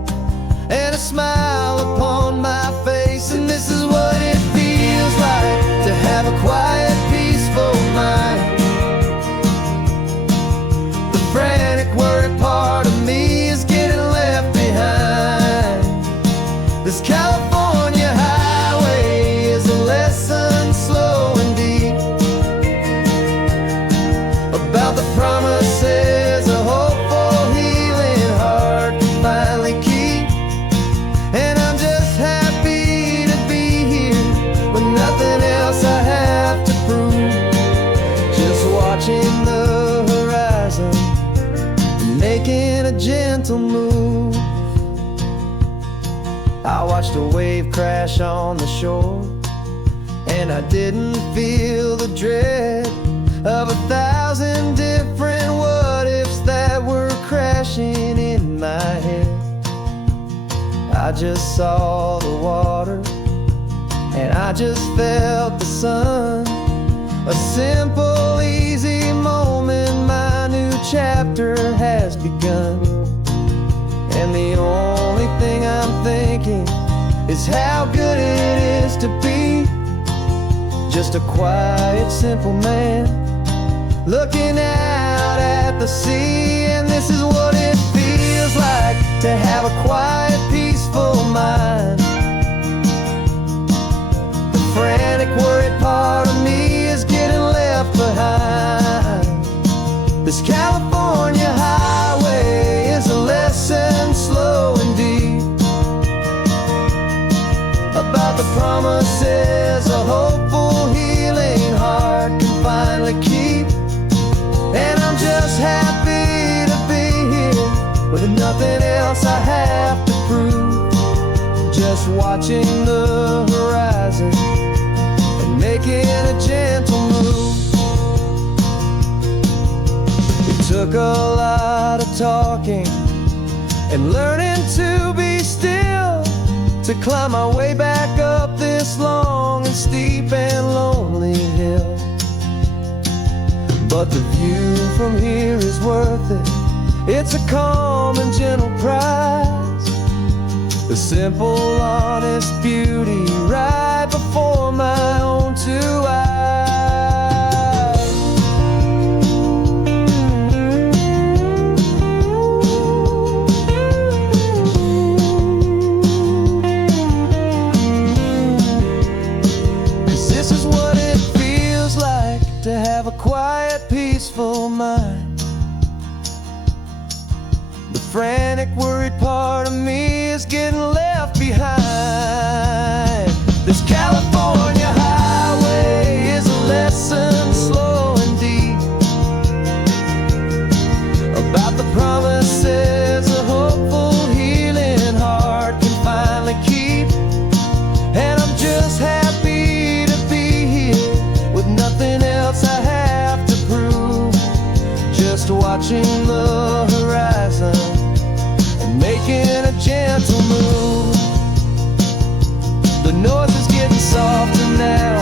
and a smile upon my face. And this is what it feels like to have a quiet, peaceful mind. The frantic, worried part of me is getting left behind. This California highway is a lesson slow and deep about the promises a hopeful, healing heart can finally keep. And I'm just happy to be here with nothing else I have to prove, just watching the horizon and making a gentle move. I watched a wave crash on the shore, and I didn't feel the dread of 1,000 different what-ifs that were crashing in my head. I just saw the water, and I just felt the sun, a simple, easy chapter has begun. And the only thing I'm thinking is how good it is to be just a quiet, simple man looking out at the sea. And this is what it feels like to have a quiet, peaceful mind. The frantic, worried part of me is getting left behind. This California highway is a lesson, slow and deep, about the promises a hopeful, healing heart can finally keep. And I'm just happy to be here with nothing else I have to prove, just watching the horizon and making a gentle move. It took a lot of talking and learning to be still to climb my way back up this long and steep and lonely hill. But the view from here is worth it. It's a calm and gentle prize, the simple, honest beauty right before my own two eyes. This is what it feels like to have a quiet, peaceful mind. The frantic, worried part of me is getting left behind. This California highway is a lesson, slow and deep, about the promises a hopeful, healing heart can finally keep. And I'm just happy to be here with nothing else I have to prove, just watching the horizon and making a gentle move. The noise is getting softer now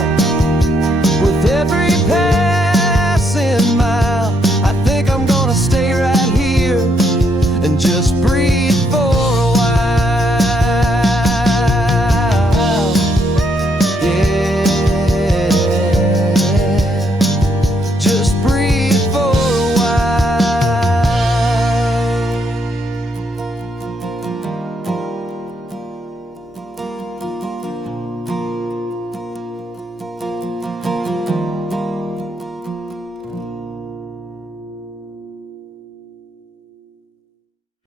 with every passing mile. I think I'm gonna stay right here and just breathe